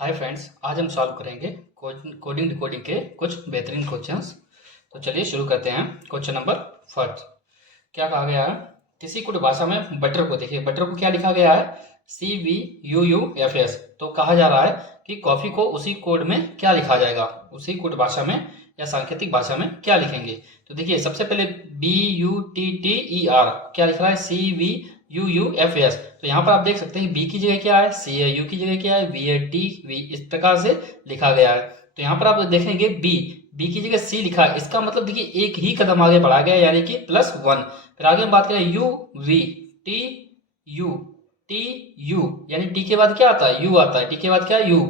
Hi friends, आज हम solve करेंगे कोडिंग डिकोडिंग के कुछ बेहतरीन क्वेश्चंस। तो चलिए शुरू करते हैं। क्वेश्चन नंबर फर्स्ट, क्या कहा गया है? किसी कोड भाषा में बटर को, देखिए बटर को क्या लिखा गया है, CVUUFS। तो कहा जा रहा है कि कॉफ़ी को उसी कोड में क्या लिखा जाएगा, उसी कोड भाषा में या सांकेतिक भाषा में क्या लिखेंगे। तो देखिए सबसे पहले BUTTER क्या लिख रहा है, CVUUFS। तो यहाँ पर आप देख सकते हैं बी की जगह क्या है, CAU की जगह क्या है, VATV, इस प्रकार से लिखा गया है। तो यहाँ पर आप देखेंगे बी की जगह सी लिखा है, इसका मतलब देखिए एक ही कदम आगे बढ़ा गया, यानी कि +1। फिर आगे हम बात करें UV TU यानी टी के बाद क्या आता है, यू आता है, टी के बाद क्या है, यू।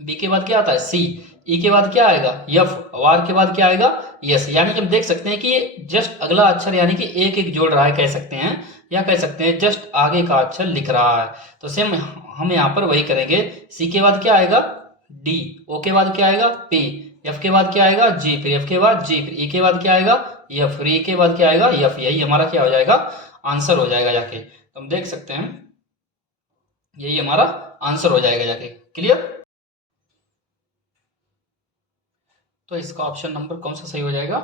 बी के बाद क्या आता है, सी। ई के बाद क्या आएगा, एफ। और आर के बाद क्या आएगा, यस। यानी कि हम देख सकते हैं कि जस्ट अगला अक्षर यानी कि एक एक जोड़ रहा है, कह सकते हैं, या कह सकते हैं जस्ट आगे का अक्षर लिख रहा है। तो सेम हम यहाँ पर वही करेंगे। सी के बाद क्या आएगा, डी। ओ के बाद क्या आएगा, पी। एफ के बाद क्या आएगा, जी। फिर एफ के बाद जी। फिर ई के बाद क्या आएगा, एफ। फिर ई के बाद क्या आएगा, एफ। यही हमारा क्या हो जाएगा, आंसर हो जाएगा जाके। तो हम देख सकते हैं यही हमारा आंसर हो जाएगा जाके। क्लियर? तो इसका ऑप्शन नंबर कौन सा सही हो जाएगा,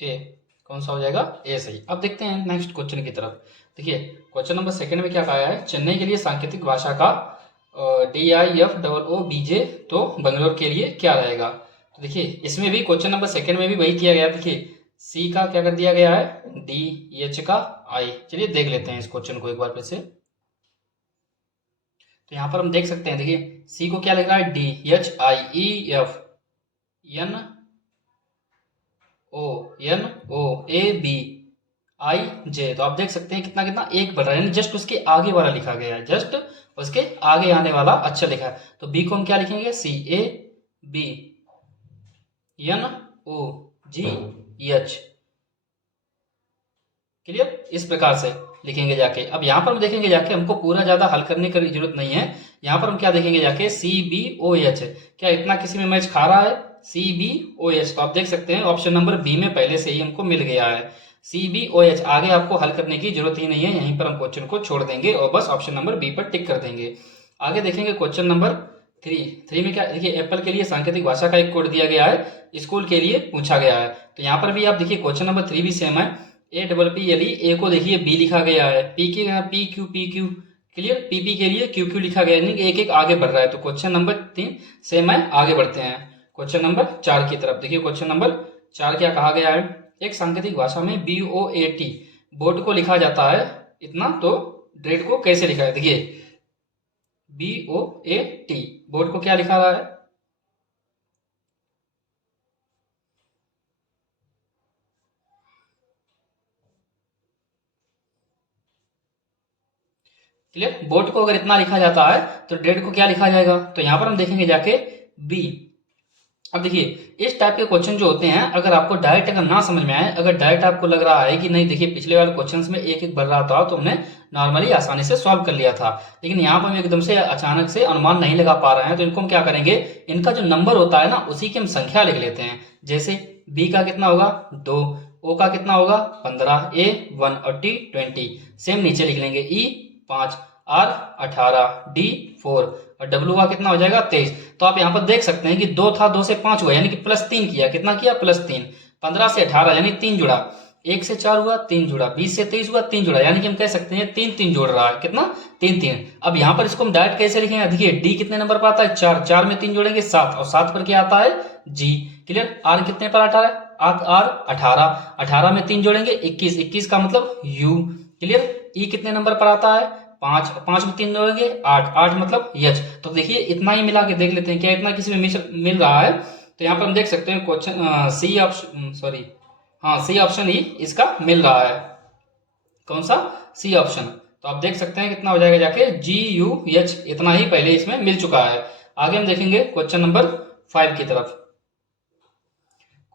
ए। कौन सा हो जाएगा, ए सही। अब देखते हैं नेक्स्ट क्वेश्चन की तरफ। देखिए क्वेश्चन नंबर सेकंड में क्या कहा है, चेन्नई के लिए सांकेतिक भाषा का DIFOOBJ, तो बंगलोर के लिए क्या रहेगा। तो देखिए इसमें भी क्वेश्चन नंबर सेकंड में भी वही किया गया। देखिए सी का क्या कर दिया गया है, DH का I। चलिए देख लेते हैं इस क्वेश्चन को एक बार फिर से। तो यहाँ पर हम देख सकते हैं, देखिए सी को क्या लिख रहा है, DHIEFNOABIJ। तो आप देख सकते हैं कितना कितना एक बढ़ रहा है, यानी जस्ट उसके आगे वाला लिखा गया है, जस्ट उसके आगे आने वाला अच्छा लिखा है। तो बी को हम क्या लिखेंगे, CABNOGH। क्लियर? इस प्रकार से लिखेंगे जाके। अब यहाँ पर हम देखेंगे जाके, हमको पूरा ज्यादा हल करने की जरूरत नहीं है। यहाँ पर हम क्या देखेंगे जाके, CBOH। क्या इतना किसी में मैच खा रहा है, CBOH। तो आप देख सकते हैं ऑप्शन नंबर बी में पहले से ही हमको मिल गया है, CBOH। आगे आपको हल करने की जरूरत ही नहीं है, यहीं पर हम क्वेश्चन को छोड़ देंगे और बस ऑप्शन नंबर बी पर टिक कर देंगे। आगे देखेंगे क्वेश्चन नंबर थ्री में क्या, देखिए एप्पल के लिए सांकेतिक भाषा का एक कोड दिया गया है, स्कूल के लिए पूछा गया है। तो यहाँ पर भी आप देखिए क्वेश्चन नंबर 3 भी सेम है। APPLE, ए को देखिए बी लिखा गया है, पी के PQ। क्लियर? PP के लिए QQ लिखा गया है, यानी एक एक आगे बढ़ रहा है। तो क्वेश्चन नंबर 3 सेम है। आगे बढ़ते हैं क्वेश्चन नंबर 4 की तरफ। देखिए क्वेश्चन नंबर 4 क्या कहा गया है, एक सांकेतिक भाषा में BOAT बोर्ड को लिखा जाता है इतना, तो ड्रेड को कैसे लिखा है। देखिए BOAT बोर्ड को क्या लिखा रहा है, क्लियर? बोर्ड को अगर इतना लिखा जाता है तो डेड को क्या लिखा जाएगा। तो यहां पर हम देखेंगे जाके बी। अब देखिए इस टाइप के क्वेश्चन जो होते हैं, अगर आपको डायरेक्ट अगर ना समझ में आए, अगर डायरेक्ट आपको लग रहा है कि नहीं, देखिए पिछले वाले क्वेश्चंस में एक एक बढ़ रहा था तो हमने नॉर्मली आसानी से सॉल्व कर लिया था, लेकिन यहाँ पर हम एकदम से अचानक से अनुमान नहीं लगा पा रहे हैं, तो इनको हम क्या करेंगे, इनका जो नंबर होता है ना उसी की हम संख्या लिख लेते हैं। जैसे बी का कितना होगा, 2। ओ का कितना होगा, 15। ए 1 और टी 20। सेम नीचे लिख लेंगे, ई 5, आर 18, डी 4 और डब्ल्यू का कितना हो जाएगा, 23। तो आप यहाँ पर देख सकते हैं कि 2 था, 2 से 5 हुआ, यानी कि +3 किया। कितना किया, +3। 15 से 18 यानी 3 जुड़ा। 1 से 4 हुआ, 3 जुड़ा। 20 से 23 हुआ, 3 जुड़ा, यानी कि हम कह सकते हैं 3 3 जोड़ रहा है। कितना, 3 3। अब यहाँ पर इसको हम डायरेक्ट कैसे लिखेंगे, देखिए डी कितने नंबर पर आता है, 4। 4 में 3 जोड़ेंगे 7, और 7 पर क्या आता है, जी। क्लियर? आर कितने पर आता है, आर 18। 18 में 3 जोड़ेंगे 21। 21 का मतलब यू। क्लियर? ई कितने नंबर पर आता है, 5। 5 में 3 जोड़ेंगे 8। 8 मतलब यच। तो देखिए इतना ही मिला के देख लेते हैं क्या इतना किसी में मिल रहा है। तो यहाँ पर हम देख सकते हैं क्वेश्चन सी ऑप्शन, सॉरी हाँ सी ऑप्शन ही इसका मिल रहा है। कौन सा, सी ऑप्शन। तो आप देख सकते हैं कितना हो जाएगा जाके, GUH। इतना ही पहले इसमें मिल चुका है। आगे हम देखेंगे क्वेश्चन नंबर 5 की तरफ।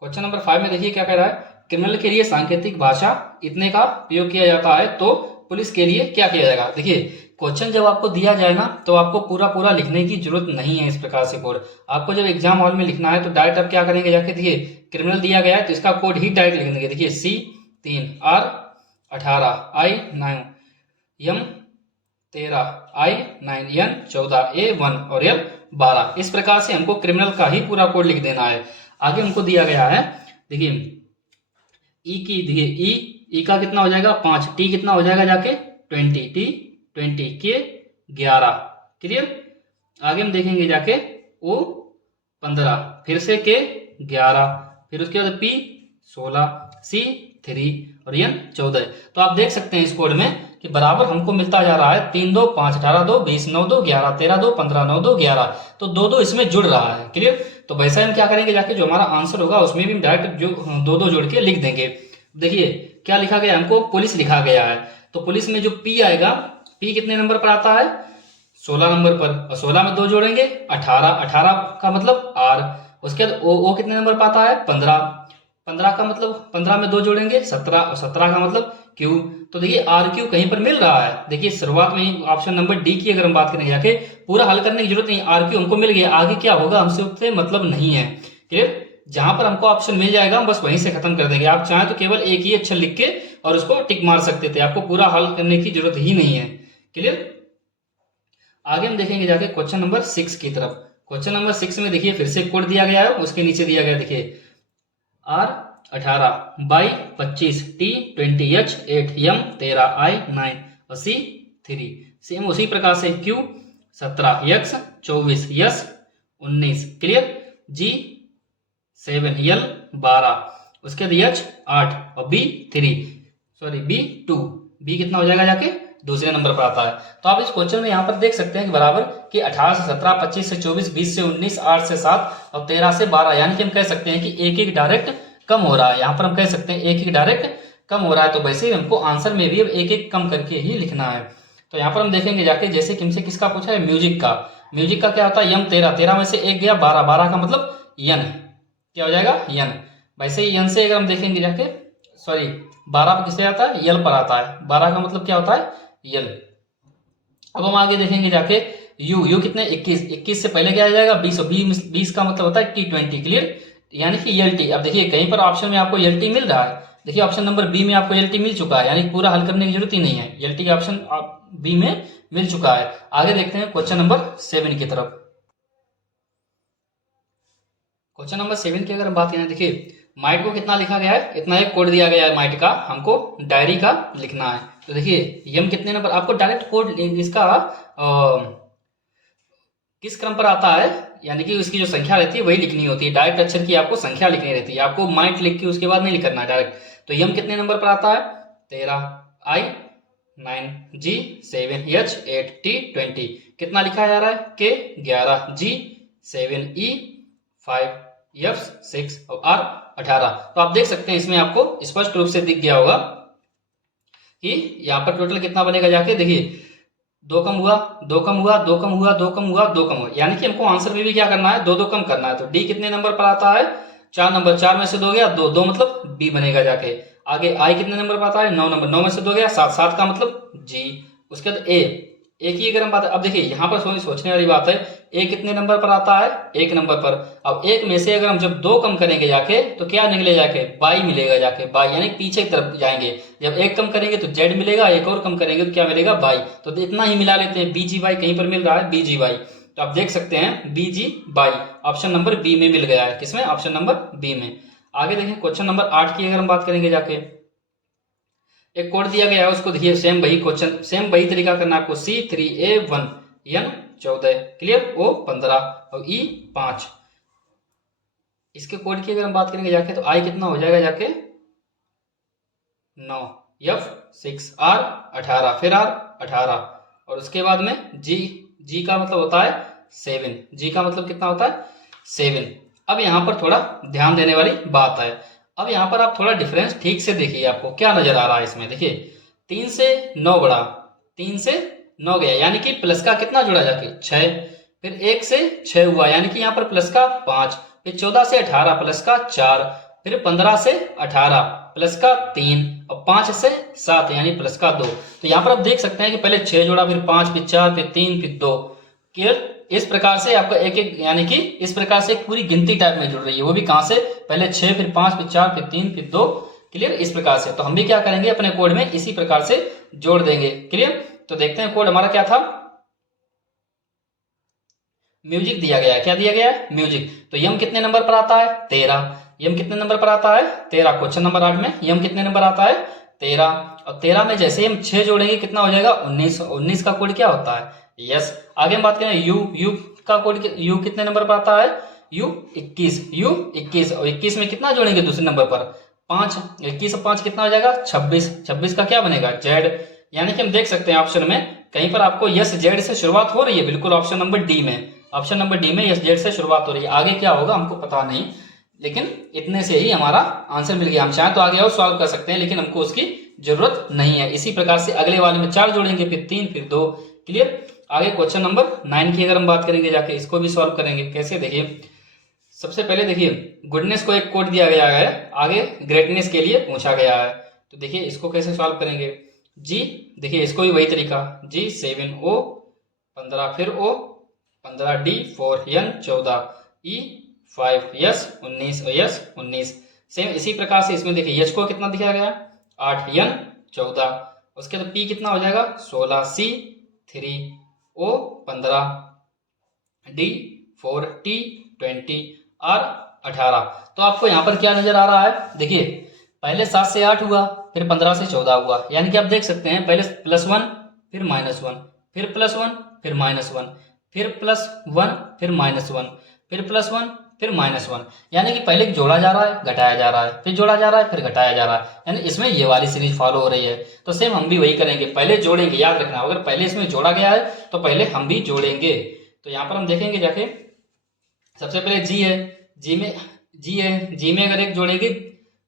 क्वेश्चन नंबर 5 में देखिए क्या कह रहा है, क्रिमिनल के लिए सांकेतिक भाषा इतने का प्रयोग किया जाता है, तो पुलिस के लिए क्या किया जाएगा। देखिए क्वेश्चन जब आपको दिया जाए ना तो आपको पूरा पूरा लिखने की जरूरत नहीं है। इस प्रकार से कोड आपको जब एग्जाम हॉल में लिखना है तो डायरेक्ट आप क्या करेंगे जाके, देखिए क्रिमिनल दिया गया है तो इसका कोड ही डायरेक्ट लिख देंगे। देखिए C3, R 18, I 9, M 13, I 9, N 14, A 1 और L 12। इस प्रकार से हमको क्रिमिनल का ही पूरा कोड लिख देना है। आगे हमको दिया गया है, देखिए ई का कितना हो जाएगा 5, टी कितना हो जाएगा जाके 20, टी 20 के 11। क्लियर। आगे हम देखेंगे जाके ओ 15, फिर से के 11, फिर उसके बाद पी 16, सी 3 और एन 14। तो आप देख सकते हैं इस कोड में कि बराबर हमको मिलता जा रहा है 3 2 5 18 2 20 9 2 11 13 2 15 9 2 11। तो 2 2 इसमें जुड़ रहा है। क्लियर। तो वैसे हम क्या करेंगे जाके जो हमारा आंसर होगा उसमें भी हम डायरेक्ट जो 2 2 जोड़ के लिख देंगे। देखिए क्या लिखा गया, हमको पुलिस लिखा गया है। तो पुलिस में जो पी आएगा, पी कितने नंबर पर आता है 16 नंबर पर, और 16 में 2 जोड़ेंगे 18, 18 का मतलब आर। उसके बाद ओ कितने नंबर पर आता है 15, 15 का मतलब 15 में 2 जोड़ेंगे 17, और 17 का मतलब क्यू। तो देखिए आर क्यू कहीं पर मिल रहा है। देखिए शुरुआत में ही ऑप्शन नंबर डी की अगर हम बात करें जाके, पूरा हल करने की जरूरत नहीं, आर क्यू हमको मिल गया, आगे क्या होगा हमसे उससे मतलब नहीं है। क्लियर। जहां पर हमको ऑप्शन मिल जाएगा हम बस वहीं से खत्म कर देंगे। आप चाहें तो केवल एक ही अक्षर लिख के और उसको टिक मार सकते थे, आपको पूरा हल करने की जरूरत ही नहीं है। क्लियर। आगे हम देखेंगे जाके क्वेश्चन नंबर 6 की तरफ। क्वेश्चन नंबर 6 में देखिए फिर से कोड दिया गया है, उसके नीचे दिया गया देखिए R 18, Y 25, T 20, H 8, M 13, I 9 और सी 3। सेम उसी प्रकार से Q 17, X 24, S 19। Clear. G 7, L 12, उसके बाद एच 8 और बी 3, सॉरी बी 2। बी कितना हो जाएगा जाके दूसरे नंबर पर आता है। तो आप इस क्वेश्चन में यहाँ पर देख सकते हैं कि बराबर कि 18 से 17, 25 से 24, 20 से 19, 8 से 7 और 13 से 12, यानी कि हम कह सकते हैं कि एक एक डायरेक्ट कम हो रहा है। यहाँ पर हम कह सकते हैं एक एक डायरेक्ट कम हो रहा है। तो वैसे ही हमको आंसर में भी अब एक एक कम करके ही लिखना है। तो यहाँ पर हम देखेंगे जाके, जैसे कि हमसे किसका पूछा है, म्यूजिक का। म्यूजिक का क्या होता है, यम 13, 13 में से एक गया 12, 12 का मतलब यन, क्या हो जाएगा यन। वैसे ही यन से अगर हम देखेंगे जाके, सॉरी 12 पर किससे आता है, यल पर आता है। 12 का मतलब क्या होता है यल। अब हम आगे देखेंगे जाके यू कितने 21, 21 से पहले क्या आ जाएगा 20, 20 का मतलब होता है T20। क्लियर। यानी कि एल टी। अब देखिए कहीं पर ऑप्शन में आपको एल टी मिल रहा है, देखिए ऑप्शन नंबर बी में आपको एल टी मिल चुका है, यानी पूरा हल करने की जरूरत ही नहीं है, एल टी ऑप्शन बी में मिल चुका है। आगे देखते हैं क्वेश्चन नंबर 7 की तरफ। क्वेश्चन नंबर 7 की अगर हम बात करें, देखिए माइट को कितना लिखा गया है, इतना एक कोड दिया गया है माइट का, हमको डायरी का लिखना है। तो देखिए यम कितने नंबर, आपको डायरेक्ट कोड इसका किस क्रम पर आता है, यानी कि उसकी जो संख्या रहती है वही लिखनी होती है। डायरेक्ट अक्षर की आपको संख्या लिखनी रहती है, आपको माइट लिख के उसके बाद नहीं लिखना है डायरेक्ट। तो यम कितने नंबर पर आता है 13, आई 9, जी 7, एच 8, टी 20। कितना लिखा जा रहा है के 11, जी 7, ई 5, एफ 6 और आर 18। तो आप देख सकते हैं इसमें आपको स्पष्ट रूप से दिख गया होगा कि यहाँ पर टोटल कितना बनेगा जाके, देखिए 2 कम हुआ, 2 कम हुआ, 2 कम हुआ, 2 कम हुआ, 2 कम हुआ, यानी कि हमको आंसर में भी क्या करना है 2 2 कम करना है। तो डी कितने नंबर पर आता है 4 नंबर, 4 में से 2 गया 2, 2 मतलब बी बनेगा जाके। आगे आई कितने नंबर पर आता है 9 नंबर, 9 में से 2 गया 7, 7 का मतलब जी। उसके बाद ए की अगर हम बात, अब देखिए यहाँ पर सोचने वाली बात है, ए कितने नंबर पर आता है 1 नंबर पर। अब 1 में से अगर हम जब 2 कम करेंगे जाके तो क्या निकले जाके बाई मिलेगा जाके, बाई यानी पीछे की तरफ जाएंगे। जब 1 कम करेंगे तो जेड मिलेगा, एक और कम करेंगे तो क्या मिलेगा बाई। तो इतना ही मिला लेते हैं, बीजी बाई कहीं पर मिल रहा है बीजी बाई। तो आप देख सकते हैं बीजी बाई ऑप्शन नंबर बी में मिल गया है, किसमें ऑप्शन नंबर बी में। आगे देखें क्वेश्चन नंबर 8 की अगर हम बात करेंगे जाके, एक कोड दिया गया है उसको देखिए, सेम वही क्वेश्चन सेम वही तरीका करना है आपको। C3A1, N 14, क्लियर, O 15 और E 5। इसके कोड की अगर हम बात करेंगे जाके तो I कितना हो जाएगा जाके 9, F 6, R 18, फिर R 18 और उसके बाद में G का मतलब होता है 7, G का मतलब कितना होता है 7। अब यहाँ पर थोड़ा ध्यान देने वाली बात है। अब यहाँ पर आप थोड़ा डिफरेंस ठीक से देखिए, आपको क्या नजर आ रहा है इसमें। देखिए 3 से 9 बढ़ा, 3 से 9 गया, यानी कि प्लस का कितना जुड़ा जाके 6, फिर 1 से 6 हुआ, यानी कि यहाँ पर प्लस का 5, फिर 14 से 18 प्लस का 4, फिर 15 से 18 प्लस का 3 और 5 से 7 यानी प्लस का 2। तो यहाँ पर आप देख सकते हैं कि पहले 6 जोड़ा, फिर 5, फिर 4, फिर 3, फिर 2। क्लियर। इस प्रकार से आपका एक एक, यानी कि इस प्रकार से एक पूरी गिनती टाइप में जुड़ रही है, वो भी कहां से, पहले 6, फिर 5, फिर 4, फिर 3, फिर 2। क्लियर। इस प्रकार से तो हम भी क्या करेंगे अपने कोड में इसी प्रकार से जोड़ देंगे। क्लियर। तो देखते हैं कोड हमारा क्या था। म्यूजिक दिया गया है। क्या दिया गया है? म्यूजिक। तो यम कितने नंबर पर आता है? 13। यम कितने नंबर पर आता है? 13। क्वेश्चन नंबर 8 में यम कितने नंबर आता है? 13। और 13 में जैसे हम 6 जोड़ेंगे कितना हो जाएगा? 19। 19 का कोड क्या होता है? यस। आगे हम बात करें यू। यू का कोड, यू कितने नंबर पर आता है? यू 21। यू 21। और 21 में कितना जोड़ेंगे दूसरे नंबर पर? 5। 21 और 5 कितना हो जाएगा? 26। 26 का क्या बनेगा? जेड। यानी कि हम देख सकते हैं ऑप्शन में कहीं पर आपको यस जेड से शुरुआत हो रही है, बिल्कुल ऑप्शन नंबर डी में। ऑप्शन नंबर डी में यस जेड से शुरुआत हो रही है। आगे क्या होगा हमको पता नहीं, लेकिन इतने से ही हमारा आंसर मिल गया। हम चाहे तो आगे और सॉल्व कर सकते हैं, लेकिन हमको उसकी जरूरत नहीं है। इसी प्रकार से अगले वाले में 4 जोड़ेंगे, फिर 3, फिर 2। क्लियर। आगे क्वेश्चन नंबर 9 की अगर हम बात करेंगे जाके, इसको भी सॉल्व करेंगे। कैसे? देखिए, सबसे पहले देखिए गुडनेस को एक कोड दिया गया है, आगे ग्रेटनेस के लिए पूछा गया है। तो देखिए इसको कैसे सॉल्व करेंगे। जी, देखिए इसको भी वही तरीका, जी 7O 15, फिर O 15, D 4, N 14, E 5, yes 19 और यस 19। सेम इसी प्रकार से इसमें देखिए यच को कितना दिया गया? 8, N 14, उसके बाद P कितना हो जाएगा? 16, C 3, O 15, D 4, T 20 और 18। तो आपको यहाँ पर क्या नजर आ रहा है? देखिए पहले 7 से 8 हुआ, फिर 15 से 14 हुआ। यानी कि आप देख सकते हैं पहले +1, फिर -1, फिर +1, फिर -1, फिर +1, फिर -1, फिर +1, फिर -1। यानी कि पहले जोड़ा जा रहा है, घटाया जा रहा है, फिर जोड़ा जा रहा है, फिर घटाया जा रहा है। यानी इसमें ये वाली सीरीज फॉलो हो रही है। तो सेम हम भी वही करेंगे, पहले जोड़ेंगे। याद रखना, अगर पहले इसमें जोड़ा गया है तो पहले हम भी जोड़ेंगे। तो यहाँ पर हम देखेंगे जाके, सबसे पहले जी है, जी में जी है, जी में अगर एक जोड़ेंगे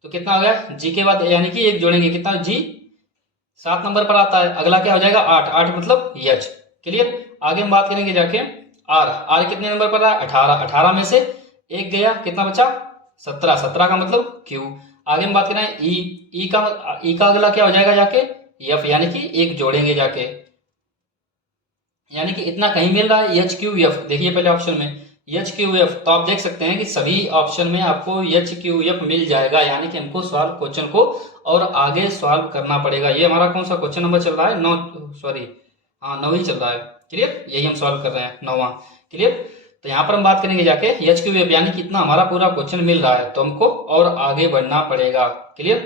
तो कितना हो गया? जी के बाद यानी कि एक जोड़ेंगे, कितना? जी 7 नंबर पर आता है। अगला क्या हो जाएगा? 8। 8 मतलब यच। क्लियर। आगे हम बात करेंगे जाके आर। आर कितने नंबर पर है? 18। 18 में से एक गया, कितना बचा? 17। 17 का मतलब क्यू। आगे हम बात करें ई। ई का अगला क्या हो जाएगा जाके? एफ। यानी कि एक जोड़ेंगे जाके, यानी कि इतना कहीं मिल रहा है एच क्यू एफ। देखिए पहले ऑप्शन में एच क्यू एफ, तो आप देख सकते हैं कि सभी ऑप्शन में आपको एच क्यू एफ मिल जाएगा। यानी कि हमको सॉल्व क्वेश्चन को और आगे सॉल्व करना पड़ेगा। ये हमारा कौन सा क्वेश्चन नंबर चल रहा है? 9, सॉरी हाँ 9 ही चल रहा है। क्लियर। यही हम सॉल्व कर रहे हैं, 9वां। क्लियर। तो यहाँ पर हम बात करेंगे जाके एच क्यू एफ, यानी कि इतना हमारा पूरा क्वेश्चन मिल रहा है, तो हमको और आगे बढ़ना पड़ेगा। क्लियर।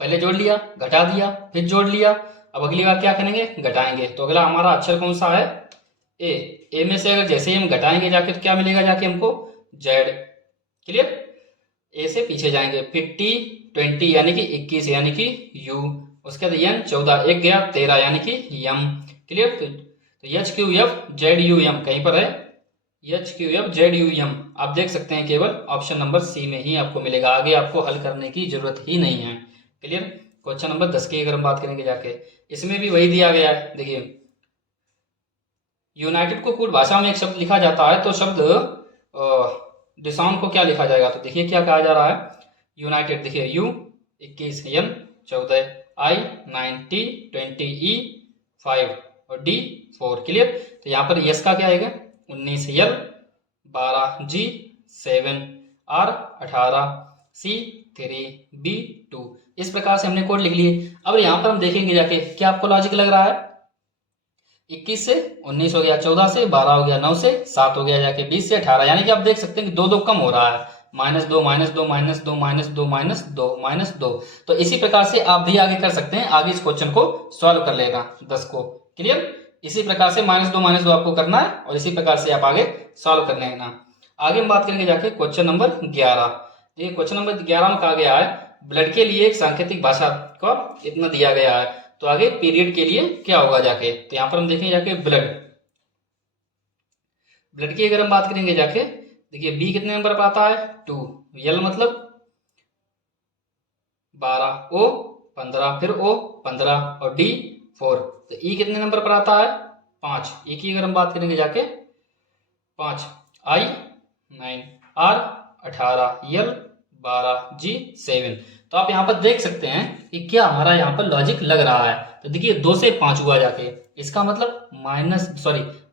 पहले जोड़ लिया, घटा दिया, फिर जोड़ लिया। अब अगली बार क्या करेंगे? घटाएंगे। तो अगला हमारा अक्षर कौन सा है? ए। ए में से अगर जैसे ही हम घटाएंगे जाके तो क्या मिलेगा जाके हमको? जेड। क्लियर। ए से पीछे जाएंगे, फिर टी 20 यानी कि 21 यानी कि यू। उसके बाद एन 14, एक गया 13 यानी कि यम। क्लियर। तो H Q F Z U M कहीं पर है, H Q F Z U M. आप देख सकते हैं केवल ऑप्शन नंबर सी में ही आपको मिलेगा, आगे आपको हल करने की जरूरत ही नहीं है। क्लियर। क्वेश्चन नंबर 10 की अगर हम बात करेंगे जाके, इसमें भी वही दिया गया है। देखिए यूनाइटेड को कूट भाषा में एक शब्द लिखा जाता है, तो शब्द दिशाओं को क्या लिखा जाएगा? तो देखिए क्या कहा जा रहा है। यूनाइटेड, देखिए यू 21, एन 14, आई 9, टी 20, ई 5 और डी 4। क्लियर। तो यहाँ पर यस का क्या आएगा? 19, यल 12, जी 7, आर 18, सी 3, बी 2। इस प्रकार से हमने कोड लिख लिए। अब यहाँ पर हम देखेंगे जाके क्या आपको लॉजिक लग रहा है। 21 से 19 हो गया, 14 से 12 हो गया, 9 से 7 हो गया, जाके 20 से 18। यानी कि आप देख सकते हैं कि 2 2 कम हो रहा है, -2 -2 -2 -2 -2 -2। तो इसी प्रकार से आप भी आगे कर सकते हैं, आगे इस क्वेश्चन को सॉल्व कर लेना 10 को। क्लियर। इसी प्रकार से -2 -2 आपको करना है और इसी प्रकार से आप आगे सॉल्व कर लेना। आगे हम बात करेंगे जाके क्वेश्चन नंबर 11। देखिए क्वेश्चन नंबर 11 में कहा गया है ब्लड के लिए एक सांकेतिक भाषा का इतना दिया गया है, तो आगे पीरियड के लिए क्या होगा जाके। तो यहां पर हम देखेंगे जाके ब्लड। ब्लड की अगर हम बात करेंगे जाके, देखिए बी कितने नंबर पर आता है? 2, यल मतलब 12, ओ 15, फिर ओ 15 और डी 4। तो ई कितने नंबर पर आता है? 5। ई की अगर हम बात करेंगे जाके 5, आई 9, आर 18, यल 12, जी 7। तो आप यहाँ पर देख सकते हैं कि क्या हमारा यहाँ पर लॉजिक लग रहा है। तो देखिए 2 से 5 हुआ जाके, इसका मतलब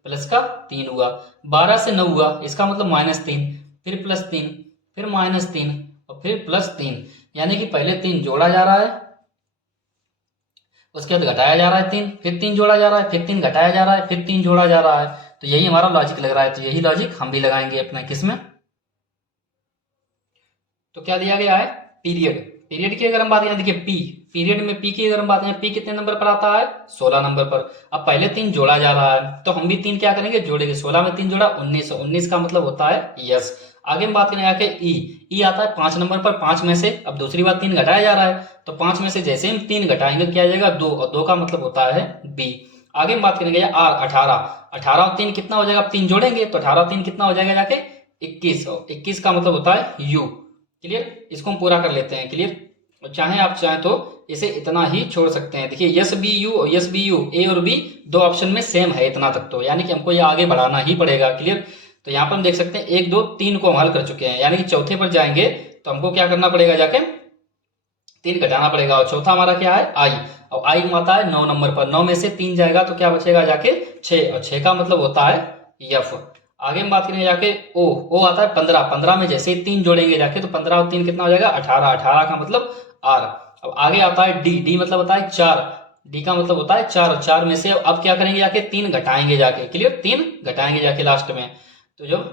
प्लस का 3 हुआ। 12 से 9 हुआ, इसका मतलब -3, फिर +3, फिर -3 और फिर +3। यानी कि पहले 3 जोड़ा जा रहा है, उसके बाद घटाया जा रहा है 3, फिर 3 जोड़ा जा रहा है, फिर 3 घटाया जा रहा है, फिर 3 जोड़ा जा रहा है। तो यही हमारा लॉजिक लग रहा है, तो यही लॉजिक हम भी लगाएंगे अपना किस में। तो क्या दिया गया है, पीरियड। पीरियड की अगर हम बात करें, देखिए पी, पीरियड में पी की अगर हम बात करें, पी कितने नंबर पर आता है, 16 नंबर पर। अब पहले 3 जोड़ा जा रहा है, तो हम भी 3 क्या करेंगे, जोड़ेंगे। 16 में 3 जोड़ा 19, 19 का मतलब होता है यस। आगे हम बात करें आके ई, ई आता है 5 नंबर पर। 5 में से अब दूसरी बात 3 घटाया जा रहा है, तो 5 में से जैसे हम 3 घटाएंगे क्या आ जाएगा, 2, और 2 का मतलब होता है बी। आगे हम बात करेंगे आर, 18, 18 और 3 कितना हो जाएगा, अब 3 जोड़ेंगे तो 18 और 3 कितना हो जाएगा जाके 21, और 21 का मतलब होता है यू। क्लियर, इसको हम पूरा कर लेते हैं। क्लियर, और चाहे आप चाहें तो इसे इतना ही छोड़ सकते हैं। देखिए यस बी यू और यस बी यू, ए और बी दो ऑप्शन में सेम है इतना तक, तो यानी कि हमको ये आगे बढ़ाना ही पड़ेगा। क्लियर, तो यहाँ पर हम देख सकते हैं 1 2 3 को हम हल कर चुके हैं, यानी कि चौथे पर जाएंगे तो हमको क्या करना पड़ेगा, जाके 3 घटाना पड़ेगा, और चौथा हमारा क्या है, आई। और आई आता है 9 नंबर पर। 9 में से 3 जाएगा तो क्या बचेगा, जाके 6, और 6 का मतलब होता है यफ। आगे हम बात करेंगे जाके ओ, ओ आता है 15। 15 में जैसे ही 3 जोड़ेंगे जाके तो 15 और 3 कितना हो जाएगा, 18, 18 का मतलब आर। अब आगे आता है डी, डी मतलब होता है 4, डी का मतलब होता है 4, और 4 में से अब क्या करेंगे, जाके 3 घटाएंगे जाके। क्लियर, 3 घटाएंगे जाके लास्ट में, तो जब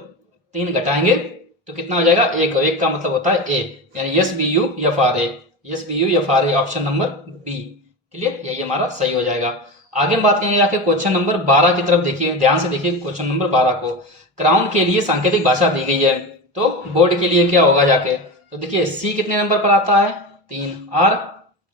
3 घटाएंगे तो कितना हो जाएगा, 1, और 1 का मतलब होता है ए, यानी S B U F R A, S B U F R A, option number B. Clear, यही हमारा सही हो जाएगा। आगे हम बात करेंगे जाके क्वेश्चन नंबर 12 की तरफ। देखिए ध्यान से देखिए क्वेश्चन नंबर 12 को, क्राउन के लिए सांकेतिक भाषा दी गई है, तो बोर्ड के लिए क्या होगा जाके, तो देखिए सी कितने नंबर पर आता है, 3, आर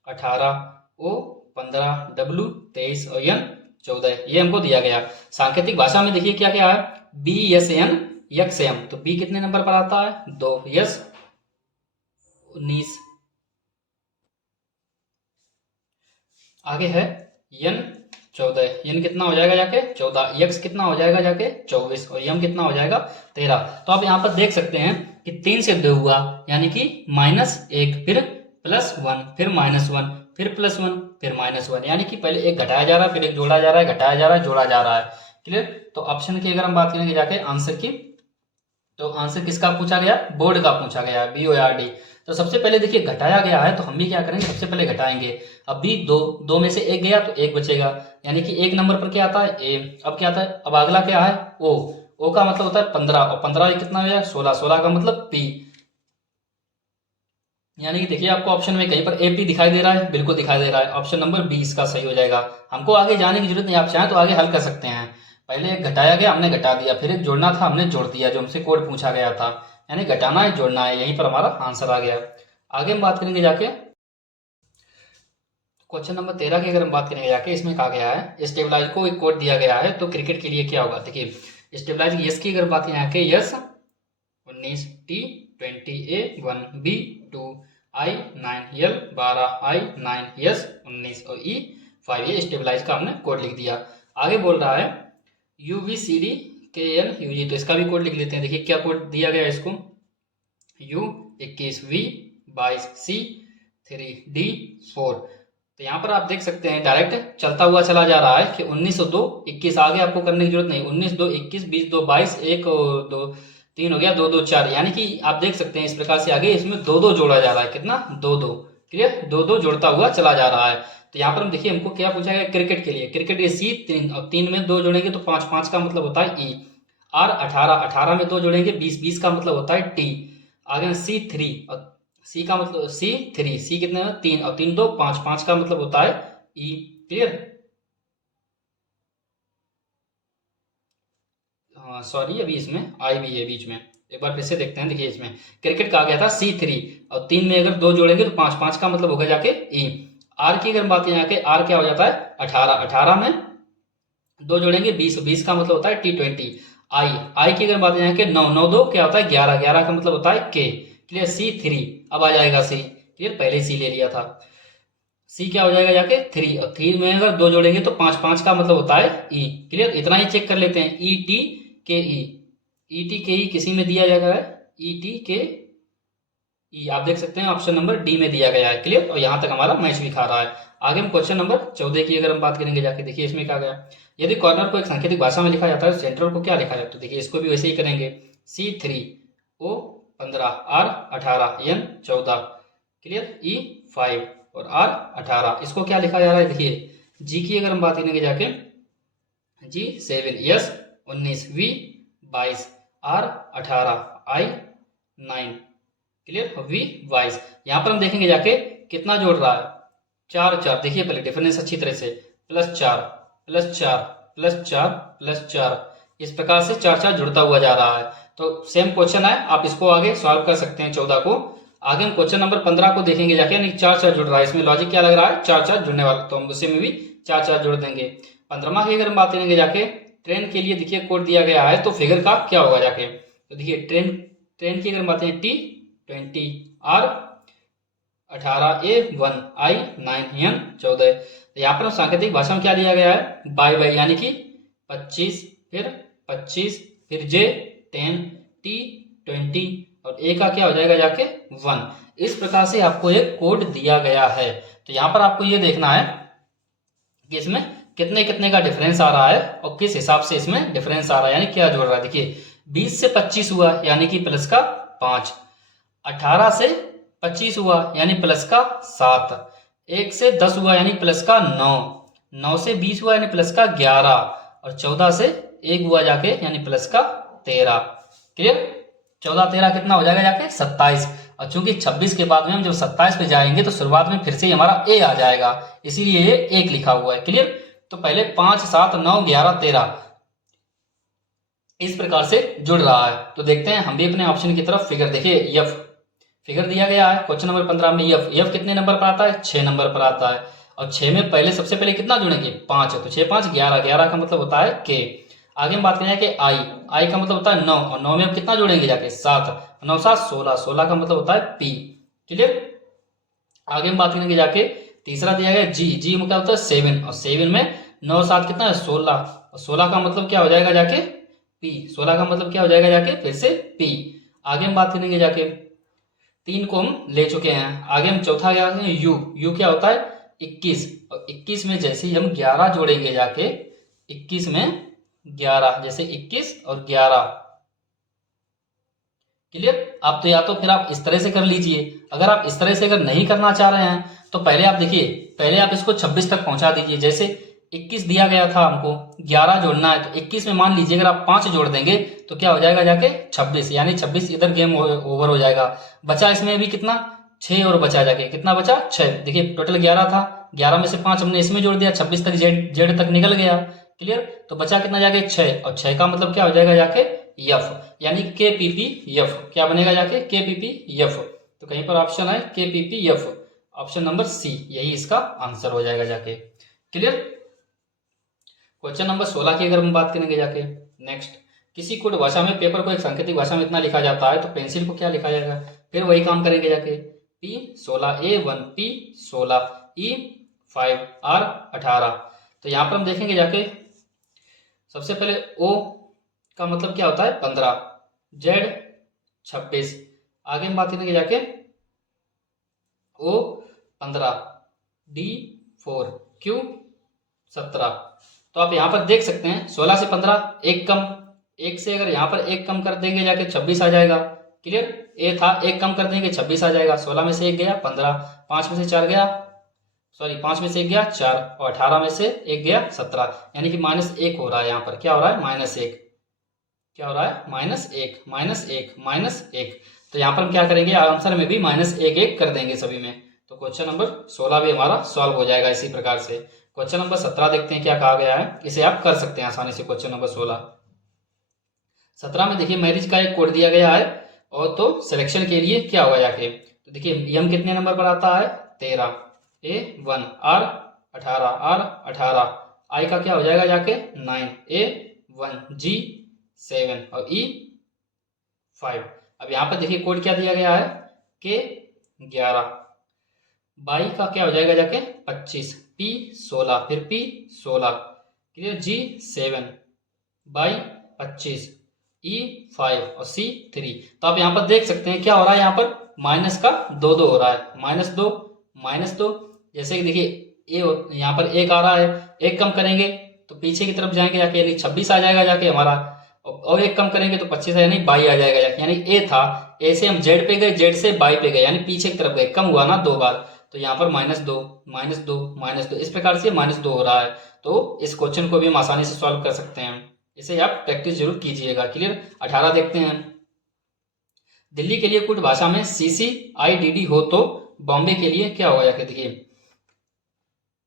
18, ओ 15, डब्ल्यू 23 और एन 14, ये हमको दिया गया। सांकेतिक भाषा में देखिए क्या क्या है, B S N X M, तो बी कितने नंबर पर आता है, 2, यस 19। आगे है यन 14, यन कितना हो जाएगा जाके 14, यक्स कितना हो जाएगा जाके 24, और यम कितना हो जाएगा 13। तो आप यहाँ पर देख सकते हैं कि 3 से 2 हुआ, यानी कि -1, फिर +1, फिर -1, फिर +1, फिर -1, यानी कि पहले एक घटाया जा रहा है, फिर एक जोड़ा जा रहा है, घटाया जा रहा है, जोड़ा जा रहा है। क्लियर, तो ऑप्शन की अगर हम बात करेंगे जाके आंसर की, तो आंसर किसका पूछा गया, बोर्ड का पूछा गया, बी ओ आर डी। तो सबसे पहले देखिए घटाया गया है, तो हम भी क्या करेंगे, सबसे पहले घटाएंगे। अब भी 2, 2 में से 1 गया तो 1 बचेगा, यानी कि 1 नंबर पर क्या आता है, ए। अब क्या आता है, अब अगला क्या है, ओ, ओ का मतलब होता है 15, और 15 कितना हो जाएगा, 16, 16 का मतलब पी। यानी कि देखिए आपको ऑप्शन में कहीं पर एपी दिखाई दे रहा है, बिल्कुल दिखाई दे रहा है, ऑप्शन नंबर 20 का सही हो जाएगा। हमको आगे जाने की जरूरत नहीं, आप चाहें तो आगे हल कर सकते हैं। पहले एक घटाया गया, हमने घटा दिया, फिर एक जोड़ना था, हमने जोड़ दिया, जो हमसे कोड पूछा गया था। यानी घटाना है, जोड़ना है, यहीं पर हमारा आंसर आ गया। आगे हम बात करेंगे जाके क्वेश्चन नंबर 13 की अगर हम बात करेंगे जाके, इसमें कहा गया है स्टेबलाइज को एक कोड दिया गया है, तो क्रिकेट के लिए क्या होगा। देखिए स्टेबलाइज यस की अगर बात करें जाके, यस 19, टी 20, ए 1, बी 2, आई 9, एल 12, आई 9, यस 19 और ई 5, ये स्टेबलाइज का हमने कोड लिख दिया। आगे बोल रहा है यू वी सी डी के एन यू जी, तो इसका भी कोड लिख लेते हैं। देखिए क्या कोड दिया गया है इसको, यू 21, वी 22, सी 3, डी 4। तो यहाँ पर आप देख सकते हैं डायरेक्ट चलता हुआ चला जा रहा है कि 19 और 2 21, आगे आपको करने की जरूरत नहीं, 19 2 21, 20 2 22, 1 और 2 3 हो गया, 2 2 4, यानी कि आप देख सकते हैं इस प्रकार से आगे इसमें 2 2 जोड़ा जा रहा है, कितना 2 2। क्लियर, 2 2 जोड़ता हुआ चला जा रहा है। तो यहाँ पर हम देखिए हमको क्या पूछा गया, क्रिकेट के लिए, क्रिकेट ये सी 3, और 3 में 2 जोड़ेंगे तो 5, 5 का मतलब होता है ई। आर 18, 18 में 2 जोड़ेंगे 20, 20 का मतलब होता है टी। आगे सी 3, और सी का मतलब सी 3, सी कितने 3, और 3 2 5, 5 का मतलब होता है ई। क्लियर, सॉरी अभी इसमें आई भी है बीच में, एक बार फिर से देखते हैं। देखिए इसमें क्रिकेट का आ गया था C3, और 3 में अगर 2 जोड़ेंगे तो 5, 5 का मतलब होगा जाके ई। आर की अगर बात करें जाके, आर क्या हो जाता है 18, 18 में 2 जोड़ेंगे 20, 20 का मतलब होता है T20। आई, आई की अगर बात करें जाके 9, 9 2 क्या होता है 11, 11 का मतलब होता है के। क्लियर, C3, अब आ जाएगा सी। क्लियर, पहले सी ले लिया था, सी क्या हो जाएगा जाके 3, और 3 में अगर 2 जोड़ेंगे तो 5, 5 का मतलब होता है ई। क्लियर, इतना ही चेक कर लेते हैं, ई टी के ई, ई टी के ई किसी में दिया जाएगा, ई टी के ई आप देख सकते हैं ऑप्शन नंबर डी में दिया गया है। क्लियर, और यहाँ तक हमारा मैच भी खा रहा है। आगे हम क्वेश्चन नंबर 14 की अगर हम बात करेंगे जाके, देखिए इसमें क्या गया, यदि कॉर्नर को एक सांकेतिक भाषा में लिखा जाता है तो सेंट्रल को क्या लिखा जाता है, तो देखिए इसको भी वैसे ही करेंगे, C3, O 15, R 18, N 14, clear, E 5 और R 18, इसको क्या लिखा जा रहा है, देखिए जी की अगर हम बात करेंगे जाके, G 7, yes 19, V 22, R 18, I 9। Clear, V 22। यहाँ पर हम देखेंगे जाके कितना जोड़ रहा है, 4 4। देखिए पहले डिफरेंस अच्छी तरह से, +4 +4 +4 +4, इस प्रकार से 4 4 जुड़ता हुआ जा रहा है। तो सेम क्वेश्चन है, आप इसको आगे सॉल्व कर सकते हैं 14 को। आगे हम क्वेश्चन नंबर 15 को देखेंगे जाके, यानी 4 4 जुड़ रहा है, इसमें लॉजिक क्या लग रहा है, 4 4 जुड़ने वाला, तो हम उसी में भी 4 4 जोड़ देंगे। 15वां की अगर हम बात करेंगे जाके, ट्रेन के लिए देखिए कोड दिया गया है, तो फिगर का क्या होगा जाके, तो देखिए ट्रेन की अगर बात करें, T20, R 18, A 1, I 9, N 14। तो यहाँ पर सांकेतिक भाषा में क्या दिया गया है, बाई यानी कि 25, फिर 25, फिर J 10, T 20 और A का क्या हो जाएगा जाके 1। इस प्रकार से आपको एक कोड दिया गया है। तो यहाँ पर आपको ये देखना है कि इसमें कितने कितने का डिफरेंस आ रहा है और किस हिसाब से इसमें डिफरेंस आ रहा है, यानी क्या जोड़ रहा है। देखिए 20 से 25 हुआ यानी कि प्लस का 5, 18 से 25 हुआ यानी प्लस का 7, 1 से 10 हुआ यानी प्लस का 9, 9 से 20 हुआ यानी प्लस का 11 और 14 से 1 हुआ जाके यानी प्लस का 13। क्लियर, 14 13 कितना हो जाएगा जाके 27। और चूंकि 26 के बाद में हम जब 27 पे जाएंगे तो शुरुआत में फिर से ही हमारा ए आ जाएगा, इसीलिए ये 1 लिखा हुआ है। क्लियर, तो पहले 5 7 9 11 13 इस प्रकार से जुड़ रहा है। तो देखते हैं हम भी अपने ऑप्शन की तरफ। फिगर देखिए, एफ फिगर दिया गया है क्वेश्चन नंबर 15 में। एफ कितने नंबर पर आता है, 6 नंबर पर आता है। और 6 में पहले सबसे पहले कितना जुड़ेंगे, 5 है, तो 6 5 11, 11 का मतलब होता है के। आगे हम बात करें कि आई का मतलब होता है 9, और 9 में हम कितना जोड़ेंगे जाके 7, 9 7 16, 16 का मतलब होता है पी। क्लियर, आगे हम बात करेंगे जाके, तीसरा दिया गया जी में क्या होता है 7, और 7 में 9 7 कितना है 16, और 16 का मतलब क्या हो जाएगा जाके पी। 16 का मतलब क्या हो जाएगा जाके फिर से पी। आगे हम बात करेंगे जाके, 3 को हम ले चुके हैं। आगे हम चौथा क्या करेंगे, यू क्या होता है 21, और 21 में जैसे ही हम 11 जोड़ेंगे जाके, 21 में 11, जैसे 21 और 11। क्लियर, आप तो या तो फिर आप इस तरह से कर लीजिए। अगर आप इस तरह से अगर नहीं करना चाह रहे हैं तो पहले आप देखिए, पहले आप इसको 26 तक पहुंचा दीजिए। जैसे 21 दिया गया था हमको, 11 जोड़ना है, तो 21 में मान लीजिए अगर आप 5 जोड़ देंगे तो क्या हो जाएगा जाके 26, यानी 26 इधर गेम ओवर हो जाएगा। बचा इसमें भी कितना 6, और बचा जाके कितना बचा 6। देखिए टोटल 11 था, 11 में से 5 हमने इसमें जोड़ दिया, 26 तक जेड तक निकल गया। क्लियर, तो बचा कितना जाके 6, और 6 का मतलब क्या हो जाएगा जाके एफ, यानी के पी पी एफ। क्या बनेगा जाके के पी पी एफ। तो कहीं पर ऑप्शन है के P P F, option number C, यही इसका आंसर हो जाएगा जाके। क्लियर, क्वेश्चन नंबर 16 की अगर हम बात करेंगे जाके, नेक्स्ट, किसी कोड भाषा में पेपर को एक सांकेतिक भाषा में इतना लिखा जाता है तो पेंसिल को क्या लिखा जाएगा। फिर वही काम करेंगे जाके, P16 A1 P16 E5 R18। तो यहां पर हम देखेंगे जाके, सबसे पहले O का मतलब क्या होता है 15, Z 26। आगे हम बात करेंगे जाके, O 15 D 4 Q 17। तो आप यहाँ पर देख सकते हैं 16 से 15 एक कम, एक से अगर यहाँ पर एक कम कर देंगे जाके 26 आ जाएगा। क्लियर, ए था, एक कम कर देंगे 26 आ जाएगा। 16 में से एक गया 15, 5 में से 4 गया, सॉरी 5 में से एक गया 4, और 18 में से एक गया 17, यानी कि -1 हो रहा है। यहाँ पर क्या हो रहा है -1, क्या हो रहा है -1 -1 -1। तो यहाँ पर हम क्या करेंगे, आंसर में भी -1 कर देंगे सभी में। तो क्वेश्चन नंबर 16 भी हमारा सॉल्व हो जाएगा इसी प्रकार से। क्वेश्चन नंबर 17 देखते हैं क्या कहा गया है, इसे आप कर सकते हैं आसानी से। क्वेश्चन नंबर 17 में देखिए मैरिज का एक कोड दिया गया है, और तो सिलेक्शन के लिए क्या होगा जाके, तो देखिए एम कितने नंबर पर आता है 13, A1 R18 आई का क्या हो जाएगा जाके 9, A1 G7 और E5। अब यहाँ पर देखिए कोड क्या दिया गया है K11, बाई का क्या हो जाएगा जाके 25, P16 फिर P16, clear, G7 by 25 E5 और C3। तो आप यहाँ पर देख सकते हैं क्या हो रहा है, यहाँ पर माइनस का 2 2 हो रहा है, -2 जैसे कि देखिए ए यहाँ पर 1 आ रहा है, 1 कम करेंगे तो पीछे की तरफ जाएंगे जाके, यानी 26 आ जाएगा जाके हमारा, और 1 कम करेंगे तो 25 यानी 22 आ जाएगा जाके। यानी ए था, ए से हम जेड पे गए, जेड से बाई पे गए, यानी पीछे की तरफ गए, कम हुआ ना 2 बार, तो यहाँ पर -2 इस प्रकार से -2 हो रहा है। तो इस क्वेश्चन को भी हम आसानी से सॉल्व कर सकते हैं। इसे आप प्रैक्टिस जरूर कीजिएगा। क्लियर। 18 देखते हैं। दिल्ली के लिए कुछ भाषा में CCIDD हो तो बॉम्बे के लिए क्या होगा? जाके देखिए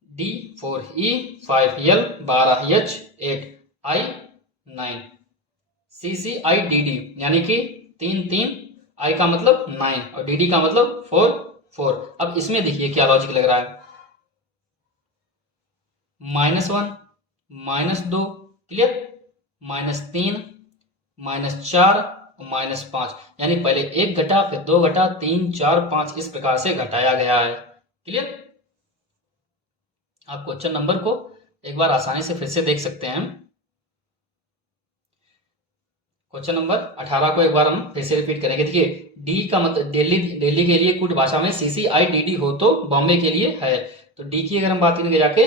D4 E 5 L 12 H 8 I 9 CCIDD यानी कि 3 3 I का मतलब 9 और DD का मतलब 4 4। अब इसमें देखिए क्या लॉजिक लग रहा है। -1 -2 क्लियर, -3 -4 और -5 यानी पहले 1 घटा फिर 2 घटा 3 4 5 इस प्रकार से घटाया गया है। क्लियर। आप क्वेश्चन नंबर को एक बार आसानी से फिर से देख सकते हैं। क्वेश्चन नंबर 18 को एक बार हम फिर से रिपीट करेंगे। देखिए डी का मतलब दिल्ली के लिए कुछ भाषा में CCIDD हो तो बॉम्बे के लिए है, तो डी की अगर हम बात करेंगे जाके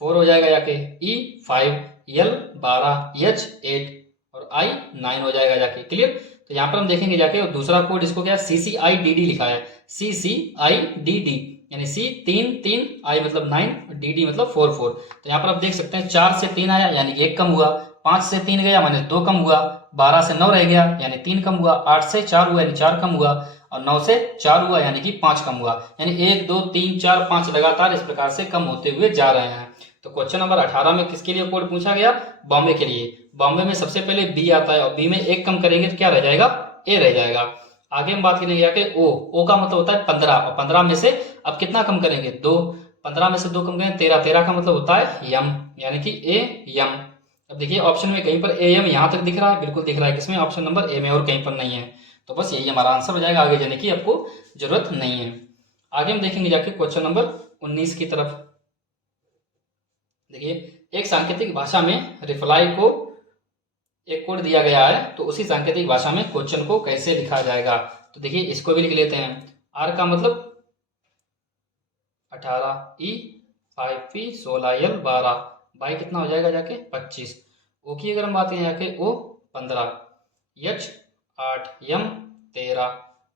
4 हो जाएगा, जाके E 5 L 12 H 8 और I 9 हो जाएगा जाके। क्लियर। तो यहाँ पर हम देखेंगे जाके और दूसरा कोड इसको क्या CCIDD लिखा है, CCIDD यानी C 3 3 I मतलब 9 और DD मतलब 4 4। तो यहाँ पर आप देख सकते हैं 4 से 3 आया यानी कि 1 कम हुआ, 5 से 3 गया माने 2 कम हुआ, 12 से 9 रह गया यानी 3 कम हुआ, 8 से 4 हुआ यानी 4 कम हुआ और 9 से 4 हुआ यानी कि 5 कम हुआ, यानी 1 2 3 4 5 लगातार इस प्रकार से कम होते हुए जा रहे हैं। तो क्वेश्चन नंबर 18 में किसके लिए कोड पूछा गया? बॉम्बे के लिए। बॉम्बे में सबसे पहले बी आता है और बी में 1 कम करेंगे तो क्या रह जाएगा? ए रह जाएगा। आगे हम बात करेंगे जाके ओ का मतलब होता है 15 और 15 में से अब कितना कम करेंगे? 2। 15 में से 2 कम करेंगे 13, 13 का मतलब होता है यम यानी कि ए यम। अब देखिए ऑप्शन में कहीं पर ए एम यहाँ तक दिख रहा है, बिल्कुल दिख रहा है, किसमें? ऑप्शन नंबर ए में, और कहीं पर नहीं है। तो बस यही हमारा आंसर हो जाएगा, आगे जाने की आपको जरूरत नहीं है। आगे हम देखेंगे जाके क्वेश्चन नंबर 19 की तरफ। देखिए एक सांकेतिक भाषा में रिप्लाई को एक कोड दिया गया है, तो उसी सांकेतिक भाषा में क्वेश्चन को कैसे लिखा जाएगा? तो देखिए इसको भी लिख लेते हैं। आर का मतलब 18 E 5 P 16 L 12 बाई कितना हो जाएगा जाके 25। ओ की अगर हम बात करें जाके ओ 15 H 8 M 13